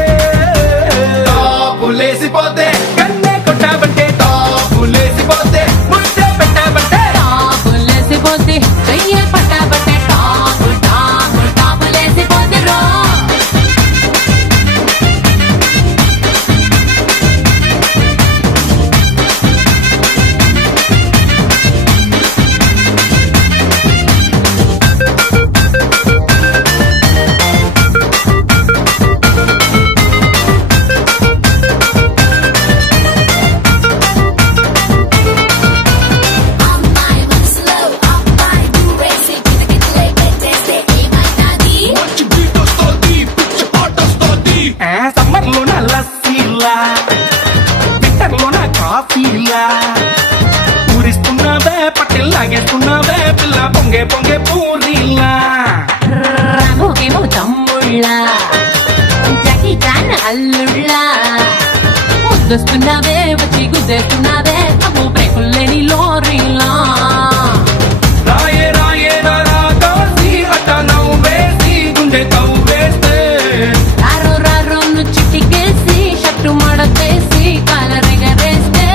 టాపులేసి పోతే కన్నే కొట్టాబంటే టాపులేసి పోతే ముద్దే పెట్టాబంటే టాపులేసి పోతే చెయ్యే పట్టాబట్టే టాపు టాపు టాపులేసి పోతే రో అమ్మాయి మనసులో అబ్బాయి దూరేసి కిటకిటలే పెట్టేస్తే ఏమైతాది? మంచి బీట్ వస్తుంది, పిచ్చి పాట వస్తుంది. సమ్మర్ లోన లస్సీలా, వింటర్ లోన కాఫీలా, ఊరిస్తున్నావే పట్టెల్ లాగేస్తున్నావే పిల్ల పొంగే పొంగే పూరీలా. రాముకేమో తమ్ముళ్ళ జాకీ చాన్ అల్లుళ్ళ ముద్దొస్తున్నావే వచ్చి గుద్దేస్తున్నావే అమ్మో బ్రేకుల్లేని లోరీలా రాయే రాయే నా రాకాసి అట్ట నవ్వేసి గుండె తవ్వేస్తే రారో రారోను చిటికేసి షట్టు మడతేసి కాలరెగరేస్తే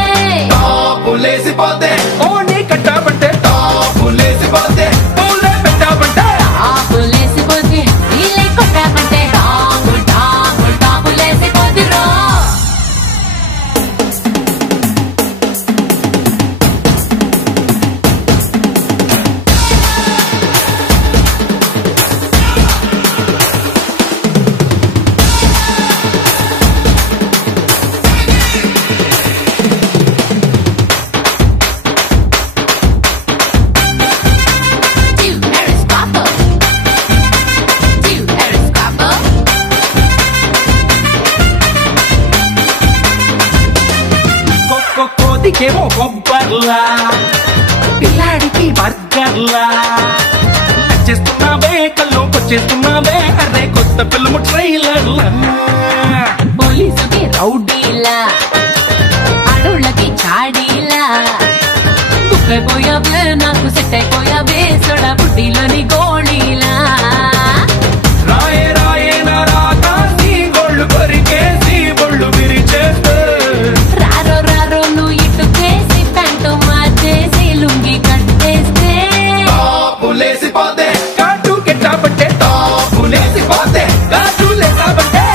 టాపులేసి పోతే ఓని కట్టాబంటే టాపులేసి పోతే పూలే పెట్టాబంటే టాపులేసి పోతే నీలే కొట్టామంటే టాపు టాపు టాపులేసి పోతిరో కోతికేమో కొబ్బర్లా, పిల్లాడికి బర్గర్లా, నచ్చేస్తున్నావే కల్లోకొచ్చేస్తున్నావే అరే కొత్త ఫిల్మ్ ట్రైలర్లా. పోలీసుకి రౌడీలా ఆడోళ్ళకి చాడీలా బుక్ అయిపోయావే నాకు సెట్ అయిపోయావే సొడా బుడ్డిలోని గోళీలా రాయే రాయే నా రాకాసి గోళ్ళు కొరికేసి బొళ్ళు విరిచేస్తే రారో రారో నువ్వు ఇటుకేసి ప్యాంటు మార్చేసి లుంగి కట్టేస్తే టాపులేసి పోతే కాటు కెట్టాబంటే టాపులేసి పోతే కాటు లేసాబంటే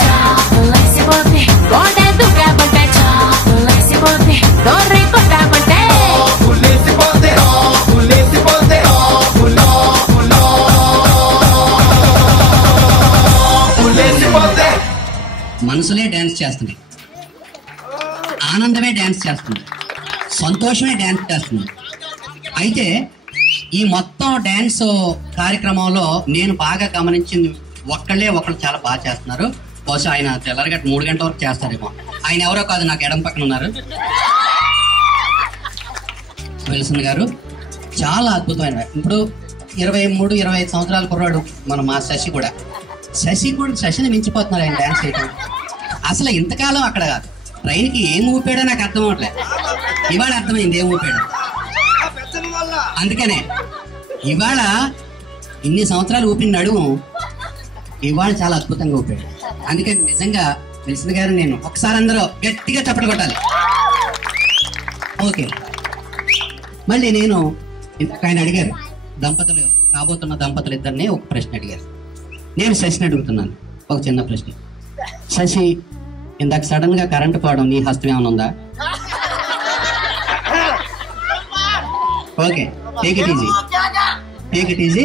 మనసులే డ్యాన్స్ చేస్తున్నాయి, ఆనందమే డ్యాన్స్ చేస్తుంది, సంతోషమే డ్యాన్స్ చేస్తుంది. అయితే ఈ మొత్తం డ్యాన్స్ కార్యక్రమంలో నేను బాగా గమనించింది ఒకళ్ళు చాలా బాగా చేస్తున్నారు. బహుశా ఆయన తెల్లరగట్ట 3 గంటల వరకు చేస్తారేమో. ఆయన ఎవరో కాదు, నాకు ఎడం పక్కన ఉన్నారు, విల్సన్ గారు. చాలా అద్భుతమైన, ఇప్పుడు 23-25 సంవత్సరాల కుర్రాడు మా శశిని మించిపోతున్నారు ఆయన డ్యాన్స్ చేయడం. అసలు ఇంతకాలం అక్కడ ట్రైన్కి ఏం ఊపాడో నాకు అర్థం అవట్లేదు. ఇవాళ అర్థమైంది ఏం ఊపాడు. అందుకనే ఇవాళ ఇన్ని సంవత్సరాలు ఊపిన నడుము ఇవాళ చాలా అద్భుతంగా ఊపాడు. అందుకని నిజంగా విల్సన్ గారు నేను ఒకసారి అందరూ గట్టిగా చప్పట్లు కొట్టాలి. ఓకే, మళ్ళీ నేను ఆయన అడిగారు, కాబోతున్న దంపతులు ఇద్దరిని ఒక ప్రశ్న అడిగారు. నేను శశిని అడుగుతున్నాను ఒక చిన్న ప్రశ్న. శశి, ఇందాక సడన్ గా కరెంటు పోవడం నీ హస్తం ఏమైనా ఉందా? Okay, take it easy.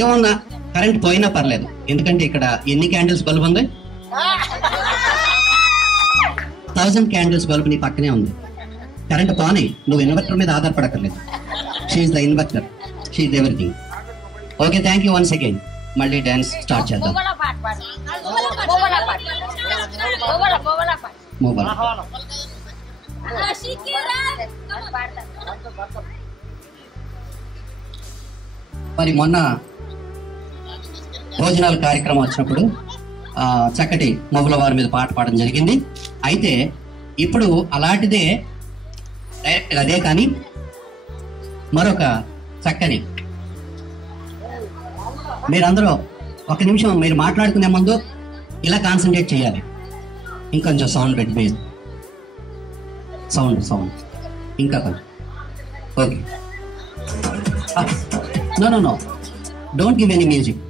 ఏమున్నా కరెంట్ పోయినా పర్లేదు, ఎందుకంటే ఇక్కడ ఎన్ని క్యాండిల్స్ బల్బ్ ఉంది? 1000 క్యాండిల్స్ బల్బ్ నీ పక్కనే ఉంది. కరెంట్ పోనీ, నువ్వు ఇన్వర్టర్ మీద ఆధారపడక్కర్లేదు. She is the inverter, she is everything. Okay, thank you once again. మళ్ళీ డాన్స్ స్టార్ట్ చేద్దాం. మొబైల్ మరి మొన్న భోజనాల కార్యక్రమం వచ్చినప్పుడు చక్కటి మొబైల్ వారి మీద పాట పాడడం జరిగింది. అయితే ఇప్పుడు అలాంటిదే డైరెక్ట్ అదే, కానీ మరొక చక్కని, మీరందరూ ఒక నిమిషం మీరు మాట్లాడుకునే ముందు ఇలా కాన్సన్ట్రేట్ చేయాలి. ఇంకొంచెం సౌండ్ పెట్టి, బేస్ సౌండ్ ఇంకా కొంచెం. Okay, no don't give any music.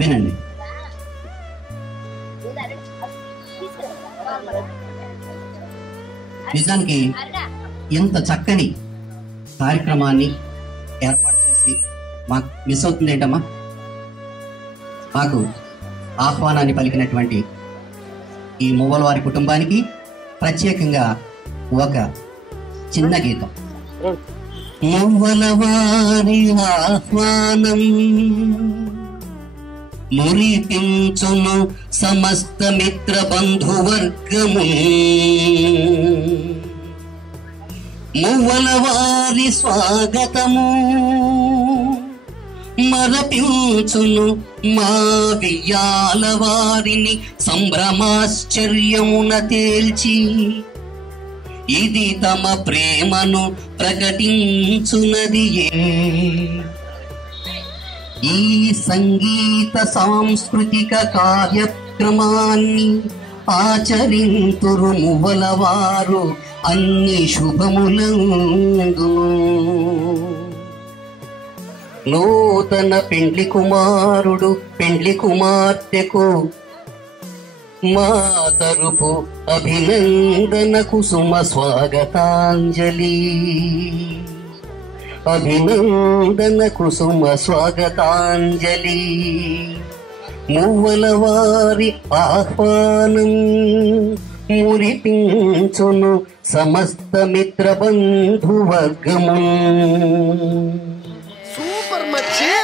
వినండి. నిజానికి ఎంత చక్కని కార్యక్రమాన్ని ఏర్పాటు చేసి మాకు మిస్ అవుతుంది ఏంటమ్మా? మాకు ఆహ్వానాన్ని పలికినటువంటి ఈ మువ్వల వారి కుటుంబానికి ప్రత్యేకంగా ఒక చిన్న గీతం. మువ్వల వారి ఆహ్వానం మురిపించును సమస్త మిత్ర బంధువర్గము, మువ్వల వారి స్వాగతము మరపించును మా వియ్యాల వారిని సంభ్రమాశ్చర్యమున తేల్చి, ఇది తమ ప్రేమను ప్రకటించునది. ఈ సంగీత సాంస్కృతిక కార్యక్రమాన్ని ఆచరింతురు మువ్వల వారు అన్ని శుభములందు. నూతన పెండ్లి కుమారుడు పెండ్లి కుమార్తెకు మా తరపు అభినందన కుసుమ స్వాగతాంజలి. అభినందన కుసుమ స్వాగతాంజలి. మువ్వల వారి ఆహ్వానం మురిపించును సమస్త మిత్ర బంధువర్గము. సూపర్ మచ్చే.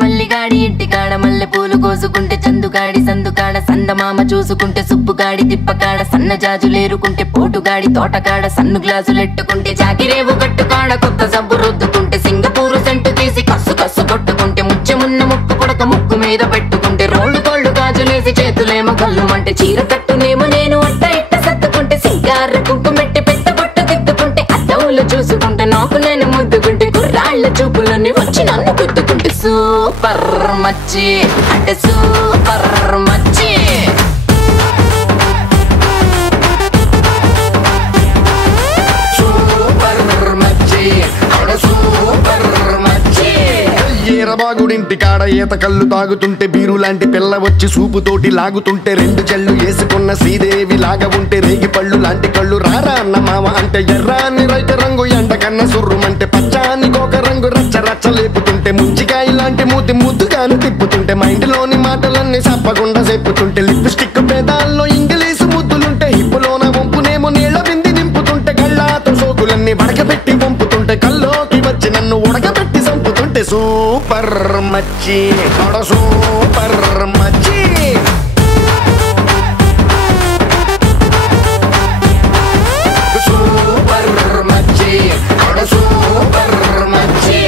మల్లిగాడి ఇంటికాడ మల్లె పూలు కోసుకుంటే, చందుగాడి సందుకాడ సందమామ చూసుకుంటే, సుబ్బుగాడి తిప్పకాడ సన్న జాజులేరుకుంటే, పోటుగాడి తోటకాడ సన్ను గ్లాసులెట్టుకుంటే, జాగిరేవు కట్టుకాడ కొత్త సబ్బు రుద్దుకుంటే, సింగపూరు సెంటు తీసి కస్సు కస్సు కొట్టుకుంటే, ముచ్చెమున్న ముక్కు కొడక ముక్కు మీద పెట్టుకుంటే, రోళ్ళు కోళ్ళు గాజులేసి చేతులేమో కళ్ళుమంటే, చీర కట్టునేమో నేను అట్ట ఇట్ట సత్తుకుంటే, సింగార కుంకుమెట్టి పెద్ద బొట్టు దిద్దుకుంటే, అద్దవులు చూసుకుంటే నాకు నేను ముద్దుకుంటే, కుర్రాళ్ళ చూపులని వచ్చి నన్ను గుద్దుకుంటే, సూపర్ మచ్చి అంటే సూపర్ మచ్చి. సూపర్ మచ్చి అంటే సూపర్ మచ్చి. ఈరబాగుడింటి కాడ ఈత కళ్ళు తాగుతుంటే, బీరు లాంటి పిల్ల వచ్చి సూపుతోటి లాగుతుంటే, 2 జళ్ళు వేసుకున్న శ్రీదేవి లాగా ఉంటే, రేగి పళ్ళు లాంటి కళ్ళు రారా అన్న మామ అంటే, ఎర్రాని రైత రంగు ఎండ కన్న సుర్రుమంటే, పచ్చా మొహానికి ఒక రంగు రచ్చ రచ్చ లేపుతుంటే ముంచికాయ లాంటి మూతి ముద్దుగాను తిప్పుతుంటే మైండ్లోని మాటలన్నీ సప్పకుండా చెప్పుతుంటే లిప్స్టిక్ పేదాల్లో ఇంగ్లీషు ముద్దులుంటే హిప్పులోన వంపునేమో నీళ్ళ బింది నింపుతుంటే కళ్ళాతో సోకులన్నీ వడకబెట్టి వంపుతుంటే కల్లోకి వచ్చి నన్ను ఉడకబెట్టి చంపుతుంటే సూపర్ మచ్చి సూపర్ మచ్చి సూపర్ మచ్చి సూపర్ మచ్చి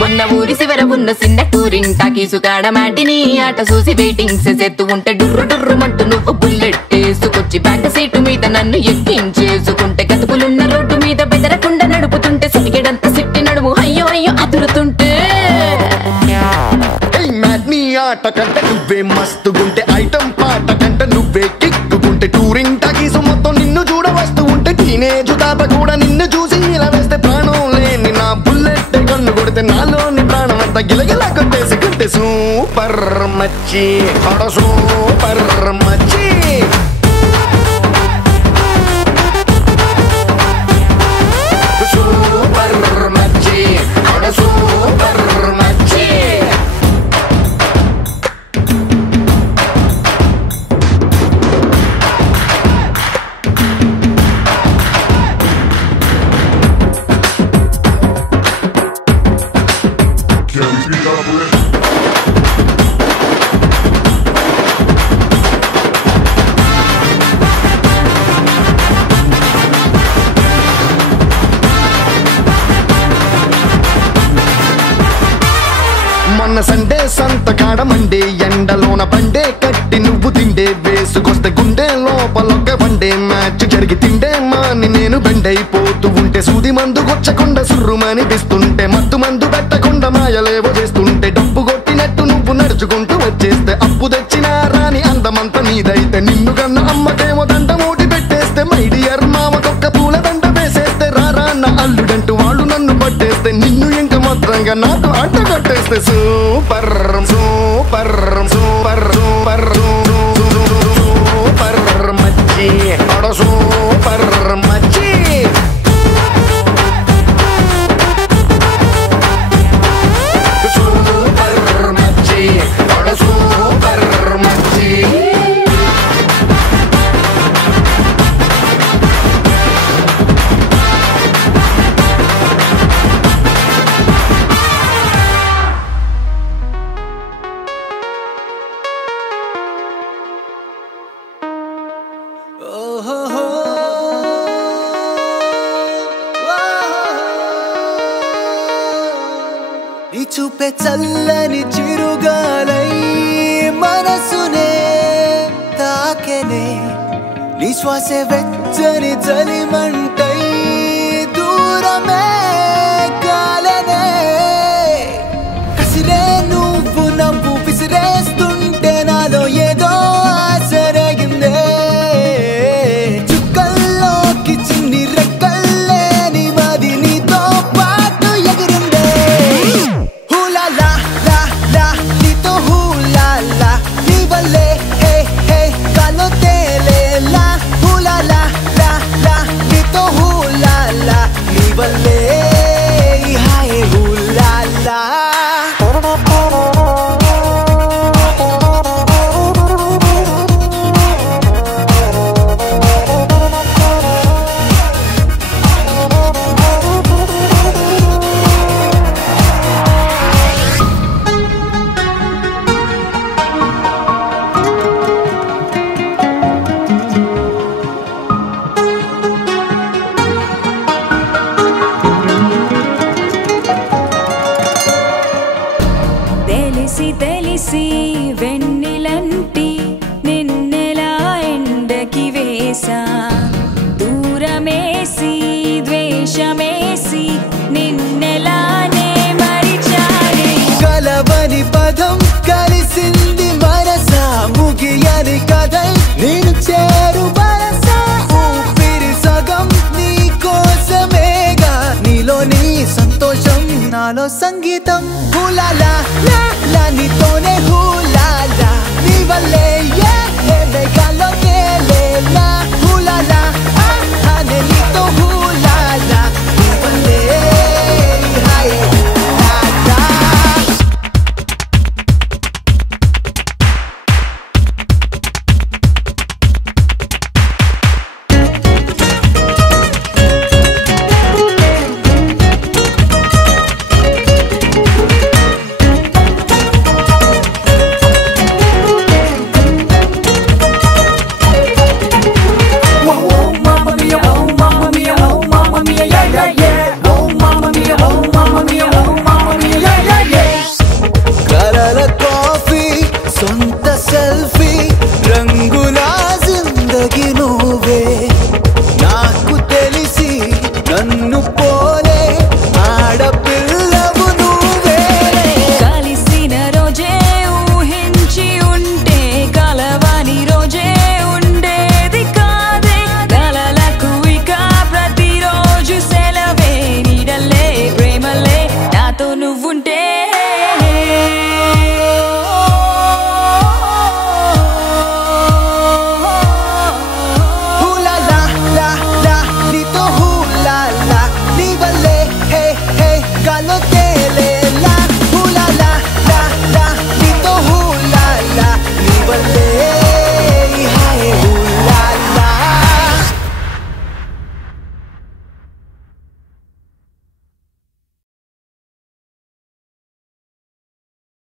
మొన్న ఊరి చివర ఉన్న చిన్న టూరింగ్ టాకీసు కాడ మాటిని ఆట చూసి వెయిటింగ్ చేసేస్తూ ఉంటే డుర్రు డుర్రు మంటూ నువ్వు బుల్లెట్ వేసుకొచ్చి బ్యాక్ సీటు మీద నన్ను ఎక్కించేసుకుంటే గతుకులున్న రోడ్డు మీద బెదరకుండా నడుపుతుంటే సిటికెడంతా సిట్టి నడుము అయ్యో అయ్యో అదురుతుంటే ఆట కంటే నువ్వే మస్తుగుంటే ఐటం పాట కంటే నువ్వే కిక్కుకుంటే టూరింగ్ టాకీసు మొత్తం నిన్ను చూడ వస్తూ ఉంటే టీనేజ్ తాత కూడా నిన్ను చూసి ఇలా వేస్తే ప్రాణం లేని నా బుల్లెట్ కన్ను కొడితే నాలోని ప్రాణం అంతా గిలగిలా కొట్టేసుకుంటే సూపర్ మచ్చి సూపర్ మచ్చి సూపర్ మచ్చి సూపర్ మచ్చి మొన్న సండే సంతకాడ మండే ఎండలోన బండే కట్టి నువ్వు తిండే వేసుకొస్తే గుండె లోపలొక్క బండే మ్యాచ్ జరిగి తిండే మాని నేను బెండైపోతూ ఉంటే సూది మందు గొచ్చకుండా సుర్రుమని పిస్తుంటే మత్తు మందు పెట్టకుండా మాయలేవో చేస్తుంటే డబ్బు కొట్టినట్టు నువ్వు నడుచుకుంటూ వచ్చేస్తే అప్పు తెచ్చిన రాని అందమంతా నీదైతే నిన్ను కన్న అమ్మకేమో దండ మూటి పెట్టేస్తే మై డియర్ మామకొక్క పూల దండ వేసేస్తే రారా నా అల్లుడంటూ వాళ్ళు నన్ను పట్టేస్తే నిన్ను ఇంకా మాత్రంగా నాకు అంట కట్టేస్తే super super super super super మచ్చి సూపర్ మచ్చి సూపర్ మచ్చి సూపర్ మచ్చి నీ చూపే చల్లని చిరుగాలై మనసునే తాకెనే నీ శ్వాసే వెచ్చని చలిమంటై దూరమే కాలనే కసిరే నువ్వు నవ్వు విసిరేస్తుంటే నాలో ఏదో ఆశరగిందే చుక్కల్లోకి చిన్ని రెక్కల్లే నీ మది నీతో పాటు ఎగిరిందే హూలా లా లా లా నీతో హూలా లా నీ వల్లే హే హే కాలో తేలేలా హూలా లా లా లా నీతో హూలా లా నీ వల్లే హాయ్ హూలా లా తెలిసి తెలిసి వెన్నెలంటి నిన్నెలా ఎండకి వేసా దూరమేసి ద్వేషమేసి నిన్నెలానే మరిచానే కలవని పదం కలిసింది మనసా ముగియని కథై నేను చేరు మనసా ఊపిరి నాలో సంగీతం హూలాలా లా లా నీతోనే హూలాలా నీ వల్లే ఏ